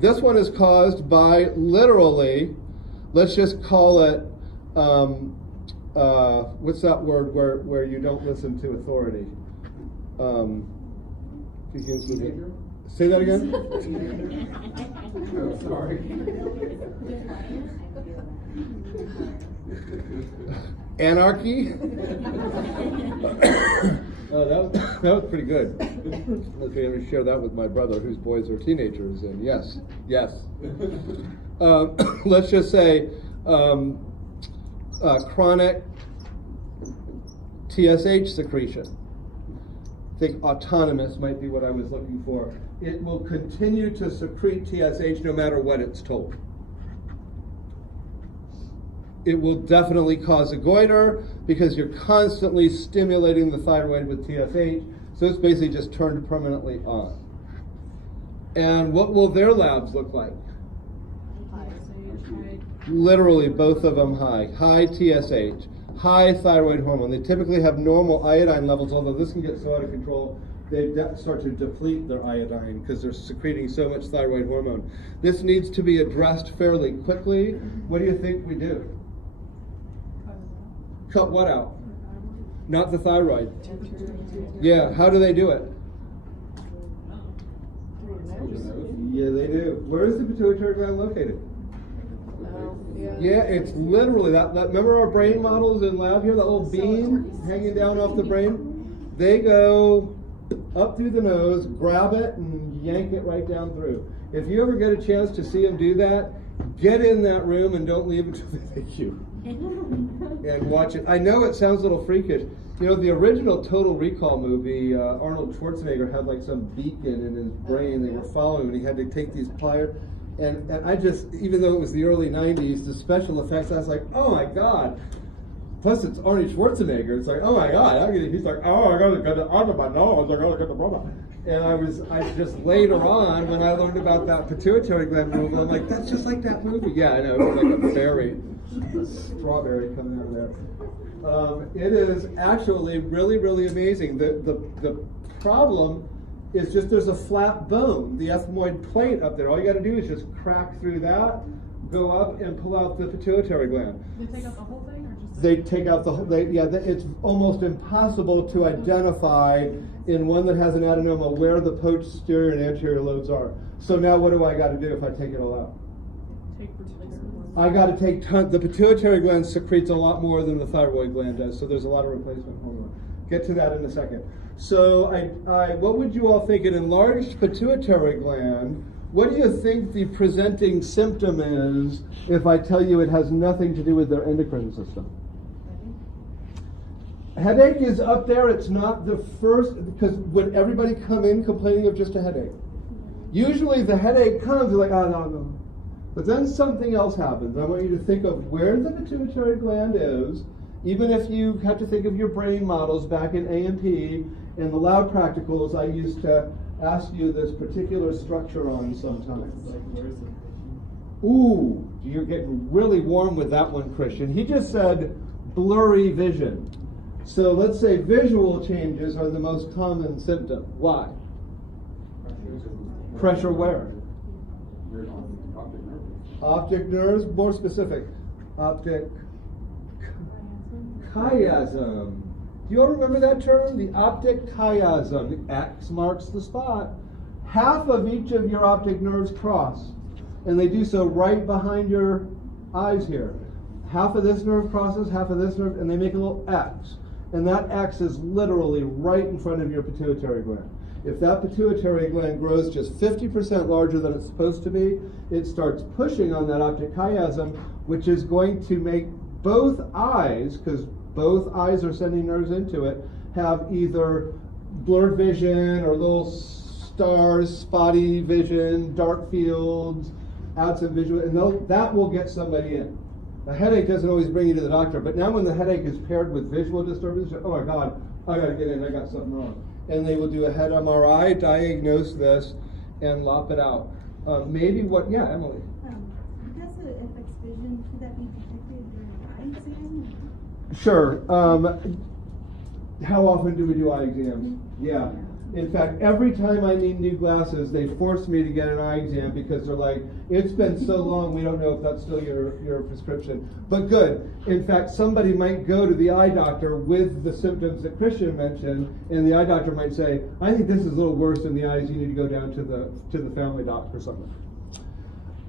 This one is caused by literally, let's just call it, what's that word where you don't listen to authority? Begins with it. Say that again? Oh, sorry. Anarchy? Oh, that was pretty good. Let me share that with my brother, whose boys are teenagers, and yes. Let's just say chronic TSH secretion. I think autonomous might be what I was looking for. It will continue to secrete TSH no matter what it's told. It will definitely cause a goiter because you're constantly stimulating the thyroid with TSH, so it's basically just turned permanently on. And what will their labs look like? Literally both of them high TSH, high thyroid hormone. They typically have normal iodine levels, although this can get so out of control, they start to deplete their iodine because they're secreting so much thyroid hormone. This needs to be addressed fairly quickly. What do you think we do? Cut what out? Not the thyroid. Yeah, how do they do it? Yeah, they do. Where is the pituitary gland located? Yeah, it's literally that. Remember our brain models in lab here? That little beam hanging down off the brain? They go up through the nose, grab it, and yank it right down through. If you ever get a chance to see them do that, get in that room and don't leave until they thank you. And watch it. I know it sounds a little freakish. You know, the original Total Recall movie, Arnold Schwarzenegger had like some beacon in his brain they were following, and he had to take these pliers. And I just, even though it was the early 90s, the special effects, I was like, oh my God. Plus it's Arnold Schwarzenegger. It's like, oh my God. He's like, oh, I gotta get it under my nose. I gotta get the brother. And I just later on, when I learned about that pituitary gland movement, I'm like, that's just like that movie. Yeah, I know, it was like a berry, strawberry coming out of there. It is actually really, really amazing. The problem is just there's a flat bone, the ethmoid plate up there. All you got to do is just crack through that, go up and pull out the pituitary gland. They take out the whole thing, or just? They take out the whole, it's almost impossible to identify in one that has an adenoma where the posterior and anterior lobes are. So now what do I got to do if I take it all out? I got to take the pituitary gland secretes a lot more than the thyroid gland does, so there's a lot of replacement hormone. Get to that in a second. So what would you all think? An enlarged pituitary gland, what do you think the presenting symptom is if I tell you it has nothing to do with their endocrine system? Headache is up there. It's not the first, because when everybody come in complaining of just a headache, usually the headache comes, you're like, oh, no. But then something else happens. I want you to think of where the pituitary gland is, even if you have to think of your brain models back in A&P. In the lab practicals, I used to ask you this particular structure on sometimes. Like, where is it? Ooh, you're getting really warm with that one, Christian. He just said blurry vision. So let's say visual changes are the most common symptom. Why? Pressure where? Optic nerves, more specific. Optic chiasm. Do you all remember that term? The optic chiasm. The X marks the spot. Half of each of your optic nerves cross, and they do so right behind your eyes here. Half of this nerve crosses, half of this nerve, and they make a little X. And that X is literally right in front of your pituitary gland. If that pituitary gland grows just 50% larger than it's supposed to be, it starts pushing on that optic chiasm, which is going to make both eyes, because both eyes are sending nerves into it, have either blurred vision or little stars, spotty vision, dark fields, absent visual, and that will get somebody in. A headache doesn't always bring you to the doctor, but now when the headache is paired with visual disturbance, oh my God, I got to get in, I got something wrong. And they will do a head MRI, diagnose this, and lop it out. Maybe what, yeah, Emily? Because it affects vision, could that be detected during eye exam? Sure. How often do we do eye exams? Yeah. In fact, every time I need new glasses, they force me to get an eye exam because they're like, it's been so long, we don't know if that's still your prescription. But good. In fact, somebody might go to the eye doctor with the symptoms that Christian mentioned, and the eye doctor might say, I think this is a little worse in the eyes, you need to go down to the family doc or something.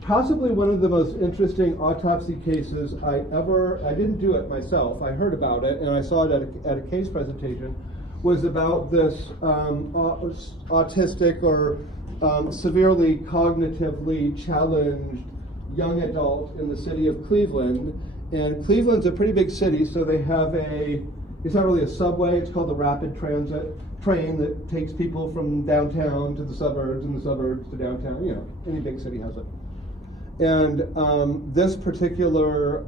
Possibly one of the most interesting autopsy cases I didn't do it myself, I heard about it, and I saw it at a case presentation, was about this autistic or severely cognitively challenged young adult in the city of Cleveland. And Cleveland's a pretty big city, so they have it's not really a subway, it's called the rapid transit train that takes people from downtown to the suburbs and the suburbs to downtown. You know, any big city has it. And this particular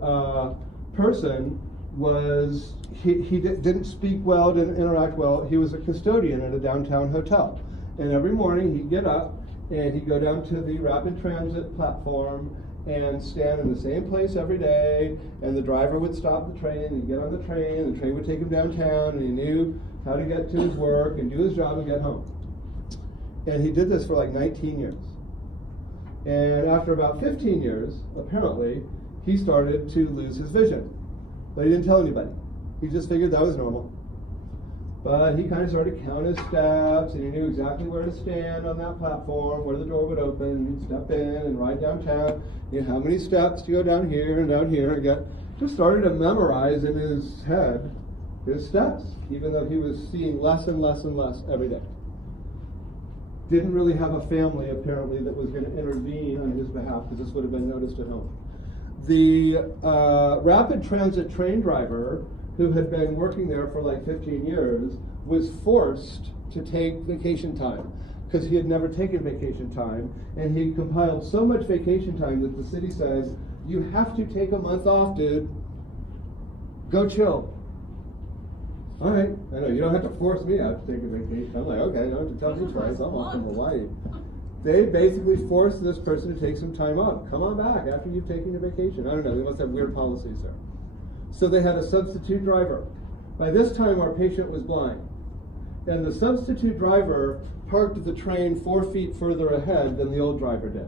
person was, he didn't speak well, didn't interact well. He was a custodian at a downtown hotel. And every morning he'd get up and he'd go down to the rapid transit platform and stand in the same place every day, and the driver would stop the train, and he'd get on the train would take him downtown, and he knew how to get to his work and do his job and get home. And he did this for like 19 years. And after about 15 years, apparently, he started to lose his vision. But he didn't tell anybody. He just figured that was normal. But he kind of started to count his steps, and he knew exactly where to stand on that platform, where the door would open. He'd step in and ride downtown. You know, how many steps to go down here and down here. And just started to memorize in his head his steps, even though he was seeing less and less and less every day. Didn't really have a family, apparently, that was going to intervene on his behalf, because this would have been noticed at home. The rapid transit train driver, who had been working there for like 15 years, was forced to take vacation time because he had never taken vacation time, and he compiled so much vacation time that the city says, you have to take a month off, dude. Go chill. All right, I know, you don't have to force me out to take a vacation. I'm like, okay, you don't have to tell me twice, I'm off from Hawaii. They basically forced this person to take some time off. Come on back after you've taken your vacation. I don't know, they must have weird policies there. So they had a substitute driver. By this time, our patient was blind. And the substitute driver parked the train 4 feet further ahead than the old driver did.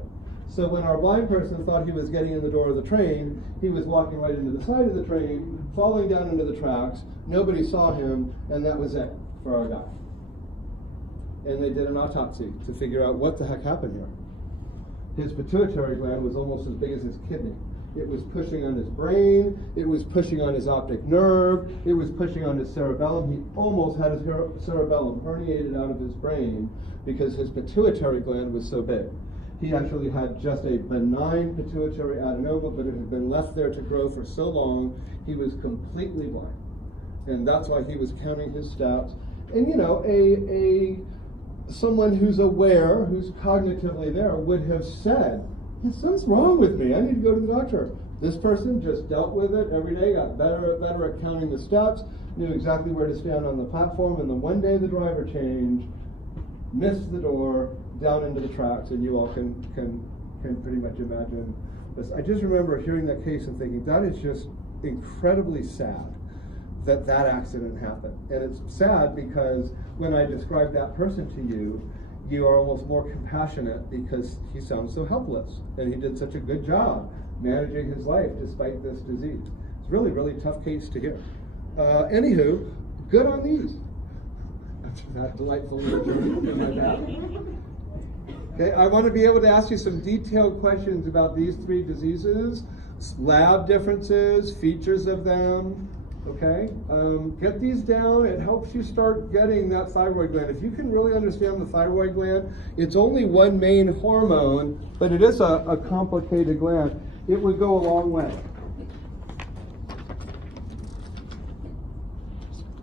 So when our blind person thought he was getting in the door of the train, he was walking right into the side of the train, falling down into the tracks. Nobody saw him, and that was it for our guy. And they did an autopsy to figure out what the heck happened here. His pituitary gland was almost as big as his kidney. It was pushing on his brain, it was pushing on his optic nerve, it was pushing on his cerebellum. He almost had his cerebellum herniated out of his brain because his pituitary gland was so big. He actually had just a benign pituitary adenoma, but it had been left there to grow for so long, he was completely blind. And that's why he was counting his steps. And you know, someone who's aware, who's cognitively there, would have said, something's wrong with me, I need to go to the doctor. This person just dealt with it every day, got better at counting the steps, knew exactly where to stand on the platform, and then one day the driver changed, missed the door, down into the tracks, and you all can pretty much imagine this. I just remember hearing that case and thinking, that is just incredibly sad that that accident happened. And it's sad because when I describe that person to you, you are almost more compassionate because he sounds so helpless, and he did such a good job managing his life despite this disease. It's really, really tough case to hear. Anywho, good on these. After that delightful little journey in my back. Okay, I want to be able to ask you some detailed questions about these three diseases, lab differences, features of them. Okay, get these down. It helps you start getting that thyroid gland. If you can really understand the thyroid gland, it's only one main hormone, but it is a complicated gland. It would go a long way.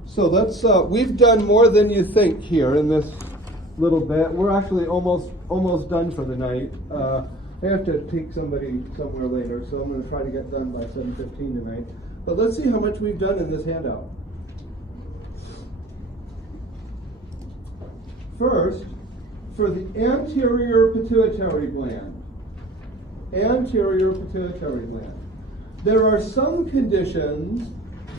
So let's, we've done more than you think here in this little bit. We're actually almost done for the night. I have to take somebody somewhere later, so I'm going to try to get done by 7:15 tonight. But let's see how much we've done in this handout. First, for the anterior pituitary gland. Anterior pituitary gland. There are some conditions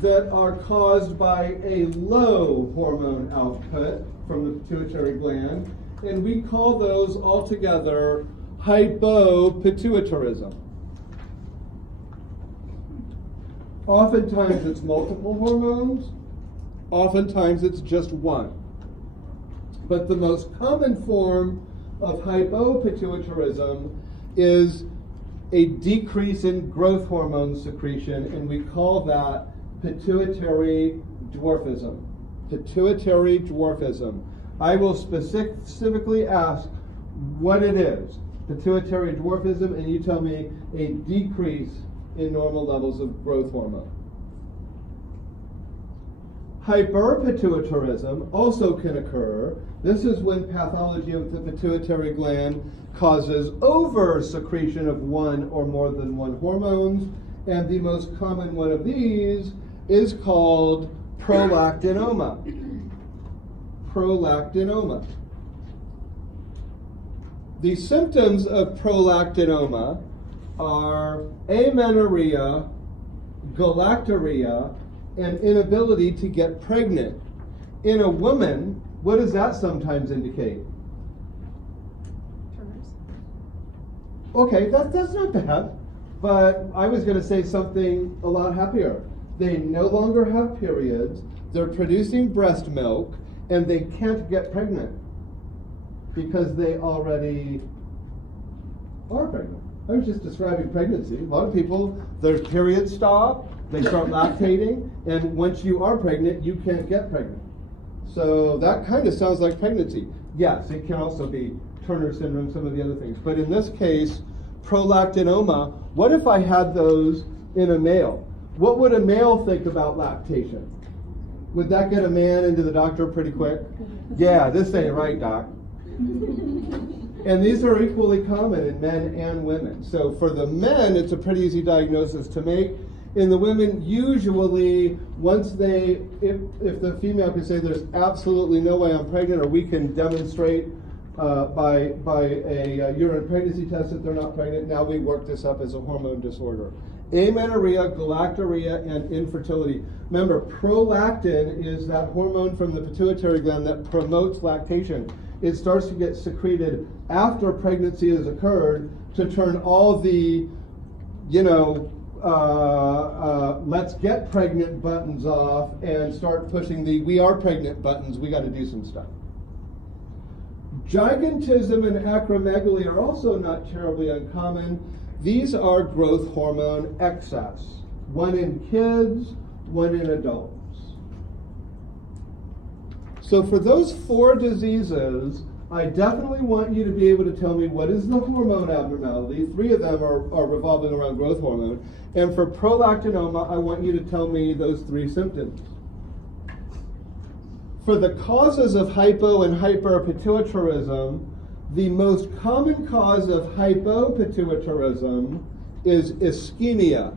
that are caused by a low hormone output from the pituitary gland, and we call those altogether hypopituitarism. Oftentimes it's multiple hormones, oftentimes it's just one. But the most common form of hypopituitarism is a decrease in growth hormone secretion, and we call that pituitary dwarfism. Pituitary dwarfism. I will specifically ask what it is, pituitary dwarfism, and you tell me a decrease in normal levels of growth hormone. Hyperpituitarism also can occur. This is when pathology of the pituitary gland causes over-secretion of one or more than one hormones, and the most common one of these is called prolactinoma. Prolactinoma. The symptoms of prolactinoma are amenorrhea, galactorrhea, and inability to get pregnant. In a woman, what does that sometimes indicate? Tremors. Okay, that's not bad, but I was going to say something a lot happier. They no longer have periods, they're producing breast milk, and they can't get pregnant because they already are pregnant. I was just describing pregnancy. A lot of people, their periods stop, they start lactating, and once you are pregnant, you can't get pregnant. So that kind of sounds like pregnancy. Yes, it can also be Turner syndrome, some of the other things. But in this case, prolactinoma, what if I had those in a male? What would a male think about lactation? Would that get a man into the doctor pretty quick? Yeah, this ain't right, doc. And these are equally common in men and women. So for the men, it's a pretty easy diagnosis to make. In the women, usually, once they, if the female can say there's absolutely no way I'm pregnant, or we can demonstrate by a urine pregnancy test that they're not pregnant, now we work this up as a hormone disorder. amenorrhea, galactorrhea, and infertility. Remember, prolactin is that hormone from the pituitary gland that promotes lactation. It starts to get secreted after pregnancy has occurred to turn all the, let's get pregnant buttons off and start pushing the we are pregnant buttons. We got to do some stuff. Gigantism and acromegaly are also not terribly uncommon. These are growth hormone excess. One in kids, one in adults. So for those 4 diseases, I definitely want you to be able to tell me what is the hormone abnormality. 3 of them are revolving around growth hormone. And for prolactinoma, I want you to tell me those 3 symptoms. For the causes of hypo and hyperpituitarism, the most common cause of hypopituitarism is ischemia.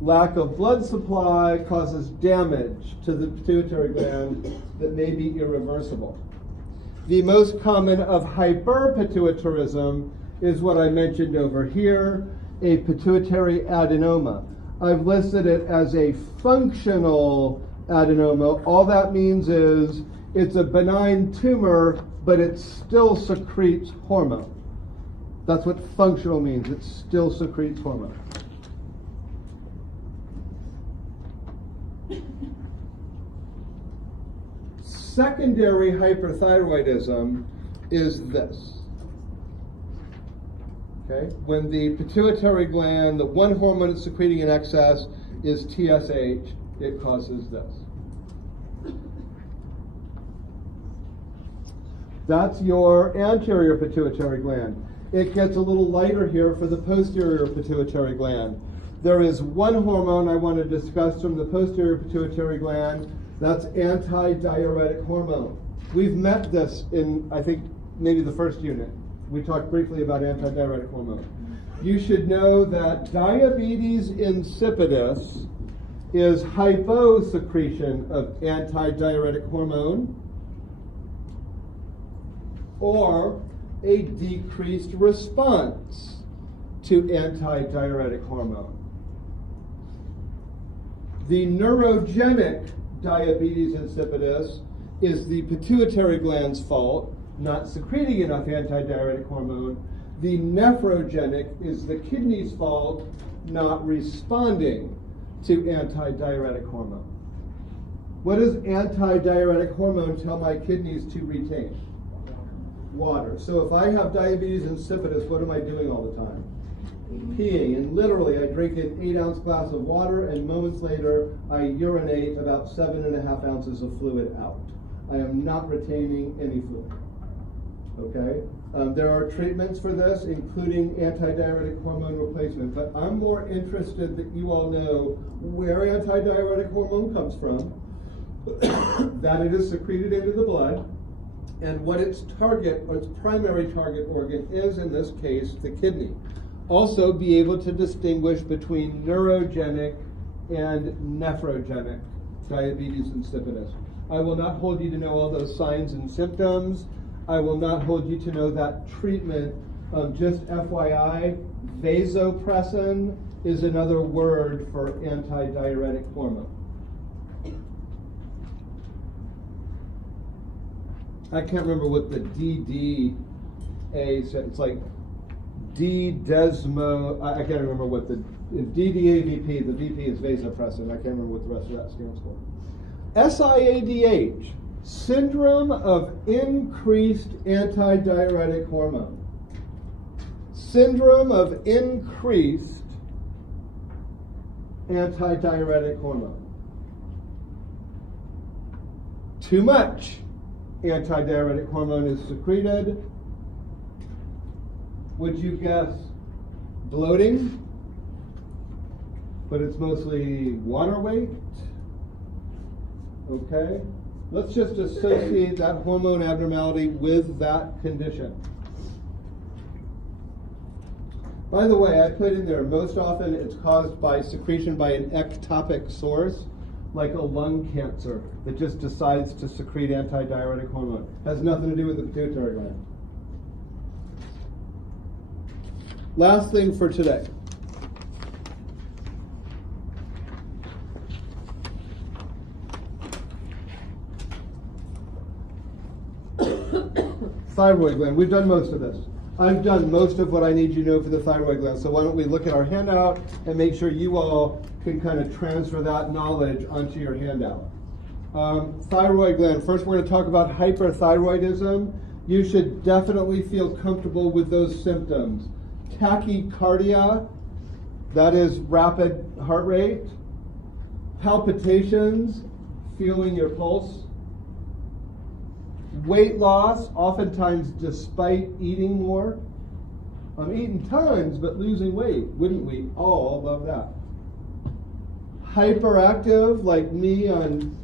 Lack of blood supply causes damage to the pituitary gland that may be irreversible. The most common of hyperpituitarism is what I mentioned over here, a pituitary adenoma. I've listed it as a functional adenoma. All that means is it's a benign tumor, but it still secretes hormone. That's what functional means. It still secretes hormone. Secondary hyperthyroidism is this. Okay? When the pituitary gland, the one hormone it's secreting in excess is TSH, it causes this. That's your anterior pituitary gland. It gets a little lighter here for the posterior pituitary gland. There is one hormone I want to discuss from the posterior pituitary gland. That's anti-diuretic hormone. We've met this in, I think, maybe the first unit. We talked briefly about anti-diuretic hormone. You should know that diabetes insipidus is hyposecretion of anti-diuretic hormone or a decreased response to anti-diuretic hormone. The neurogenic diabetes insipidus is the pituitary gland's fault, not secreting enough anti-diuretic hormone. The nephrogenic is the kidney's fault, not responding to anti-diuretic hormone. What does anti-diuretic hormone tell my kidneys to retain? Water. So if I have diabetes insipidus, what am I doing all the time? Peeing. And literally, I drink an 8-ounce glass of water, and moments later, I urinate about 7.5 ounces of fluid out. I am not retaining any fluid. Okay? There are treatments for this, including anti-diuretic hormone replacement, but I'm more interested that you all know where anti-diuretic hormone comes from, that it is secreted into the blood, and what its target, or its primary target organ is, in this case, the kidney. Also be able to distinguish between neurogenic and nephrogenic diabetes insipidus. I will not hold you to know all those signs and symptoms. I will not hold you to know that treatment. Just FYI, vasopressin is another word for anti-diuretic hormone. I can't remember what the DDA said. It's like D-desmo. I can't remember what the DDA-VP. The VP is vasopressin. I can't remember what the rest of that stands for. SIADH, syndrome of increased anti-diuretic hormone. Syndrome of increased anti-diuretic hormone. Too much anti-diuretic hormone is secreted. Would you guess bloating? But it's mostly water weight. Okay? Let's just associate that hormone abnormality with that condition. By the way, I put in there, most often it's caused by secretion by an ectopic source, like a lung cancer that just decides to secrete anti-diuretic hormone. Has nothing to do with the pituitary gland. Last thing for today. Thyroid gland. We've done most of this. I've done most of what I need you to know for the thyroid gland. So why don't we look at our handout and make sure you all can kind of transfer that knowledge onto your handout. Thyroid gland. First, we're going to talk about hyperthyroidism. You should definitely feel comfortable with those symptoms. Tachycardia, that is rapid heart rate. Palpitations, feeling your pulse. Weight loss, oftentimes despite eating more. I'm eating tons, but losing weight. Wouldn't we all love that? Hyperactive, like me on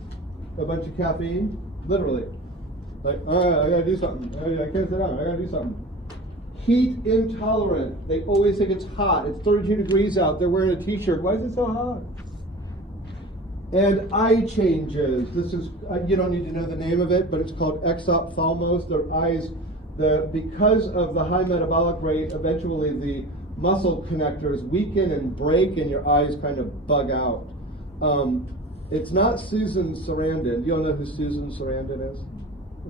a bunch of caffeine, literally. Like, I gotta do something. I can't sit down, I gotta do something. Heat intolerant. They always think it's hot. It's 32 degrees out. They're wearing a t-shirt. Why is it so hot? And eye changes. This is, you don't need to know the name of it, but it's called exophthalmos. Their eyes, because of the high metabolic rate, eventually the muscle connectors weaken and break and your eyes kind of bug out. It's not Susan Sarandon. You all know who Susan Sarandon is?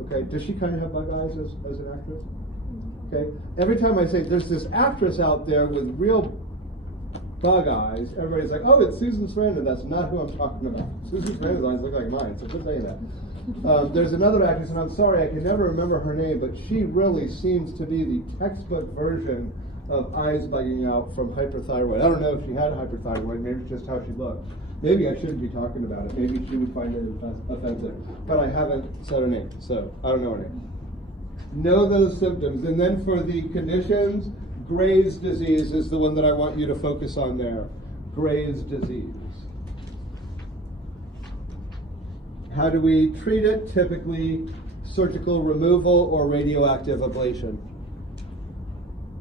Okay, does she kind of have bug eyes as an actress? Okay, every time I say there's this actress out there with real bug eyes, everybody's like, oh, it's Susan Sarandon. That's not who I'm talking about. Susan Sarandon's eyes look like mine, so quit saying that. There's another actress, and I'm sorry, I can never remember her name, but she really seems to be the textbook version of eyes bugging out from hyperthyroid. I don't know if she had hyperthyroid, maybe it's just how she looked. Maybe I shouldn't be talking about it. Maybe she would find it offensive. But I haven't said her name, so I don't know her name. Know those symptoms. And then for the conditions, Graves' disease is the one that I want you to focus on there. Graves' disease. How do we treat it? Typically, surgical removal or radioactive ablation.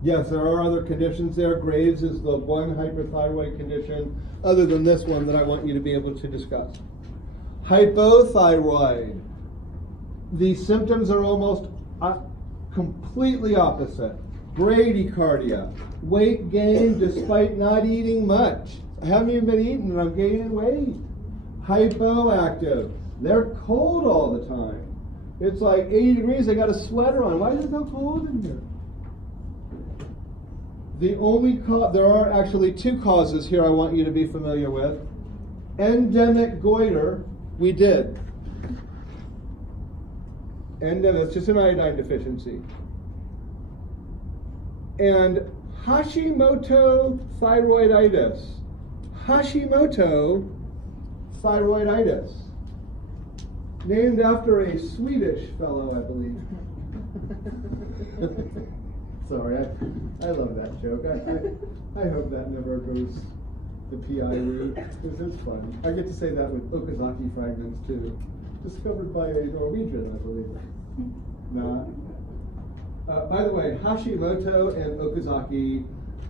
Yes, there are other conditions there. Graves is the one hyperthyroid condition, other than this one, that I want you to be able to discuss. Hypothyroid. The symptoms are almost completely opposite. Bradycardia, weight gain despite not eating much. I haven't even been eating and I'm gaining weight. Hypoactive, they're cold all the time. It's like 80 degrees, they got a sweater on. Why is it so cold in here? The only there are actually two causes here I want you to be familiar with. Endemic goiter, we did. It's just an iodine deficiency. And Hashimoto thyroiditis. Hashimoto thyroiditis. Named after a Swedish fellow, I believe. Sorry, I love that joke. I hope that never goes the PI route, because it's fun. I get to say that with Okazaki fragments too. Discovered by a Norwegian, I believe. Nah. By the way, Hashimoto and Okazaki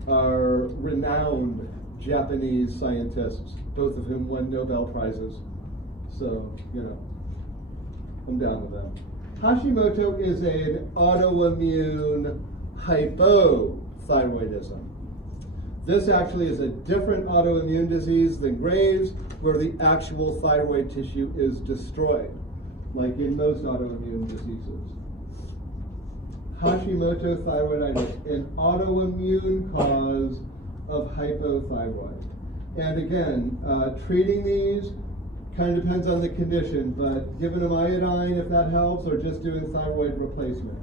are renowned Japanese scientists, both of whom won Nobel Prizes. So, you know, I'm down with them. Hashimoto is an autoimmune hypothyroidism. This actually is a different autoimmune disease than Graves', where the actual thyroid tissue is destroyed, like in most autoimmune diseases. Hashimoto thyroiditis, an autoimmune cause of hypothyroid. And again, treating these kind of depends on the condition, but giving them iodine if that helps, or just doing thyroid replacement.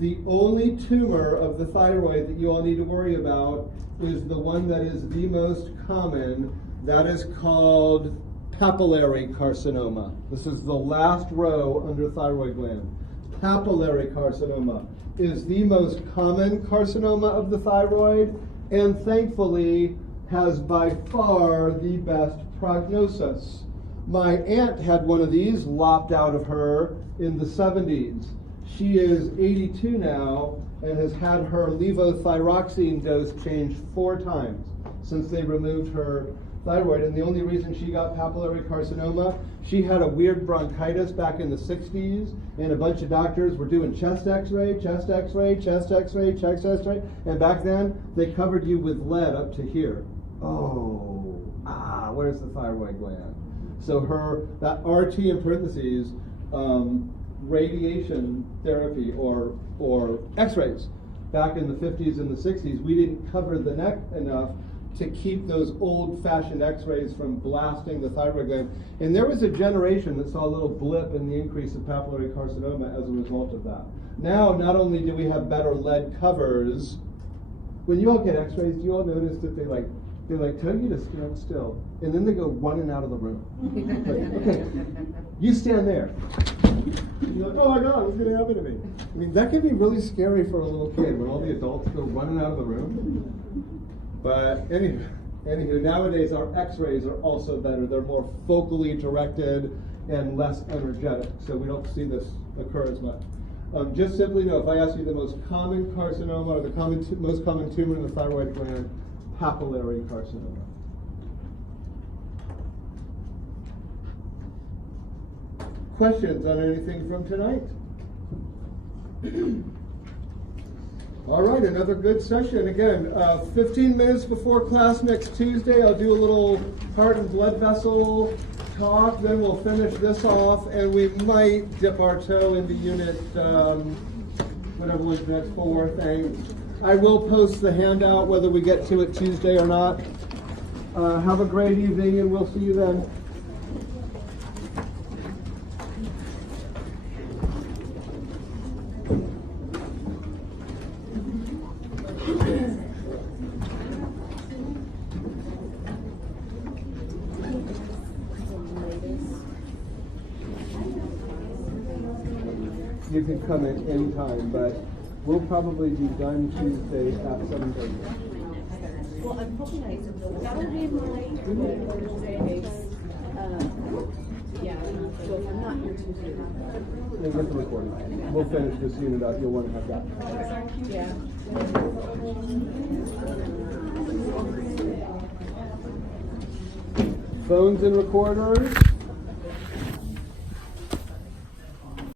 The only tumor of the thyroid that you all need to worry about is the one that is the most common. That is called papillary carcinoma. This is the last row under thyroid gland. Papillary carcinoma is the most common carcinoma of the thyroid, and thankfully has by far the best prognosis. My aunt had one of these lopped out of her in the 70s. She is 82 now and has had her levothyroxine dose changed 4 times since they removed her thyroid. And the only reason she got papillary carcinoma, she had a weird bronchitis back in the 60s, and a bunch of doctors were doing chest x-ray, chest x-ray, chest x-ray, chest x-ray, and back then they covered you with lead up to here. Where's the thyroid gland? So that RT in parentheses radiation therapy or x-rays. Back in the 50s and the 60s, we didn't cover the neck enough to keep those old-fashioned x-rays from blasting the thyroid gland. And there was a generation that saw a little blip in the increase of papillary carcinoma as a result of that. Now, not only do we have better lead covers, when you all get x-rays, do you all notice that they tell you to stand still, and then they go running out of the room. Okay, you stand there. You're like, oh my God, what's going to happen to me? I mean, that can be really scary for a little kid when all the adults go running out of the room. But anywho, nowadays our x-rays are also better. They're more focally directed and less energetic, so we don't see this occur as much. Just simply know, if I ask you the most common carcinoma or the most common tumor in the thyroid gland, papillary carcinoma. Questions on anything from tonight? All right, another good session. Again, 15 minutes before class next Tuesday, I'll do a little heart and blood vessel talk, then we'll finish this off, and we might dip our toe into unit, whatever was the next 4 things. I will post the handout whether we get to it Tuesday or not. Have a great evening, and we'll see you then. You can come in any time, but we'll probably be done Tuesday at 7:30. Well, I'm hoping that'll be my Thursday. Yeah, so if I'm not here Tuesday. And get the recording. We'll finish this unit up. You'll want to have that. Yeah. Phones and recorders.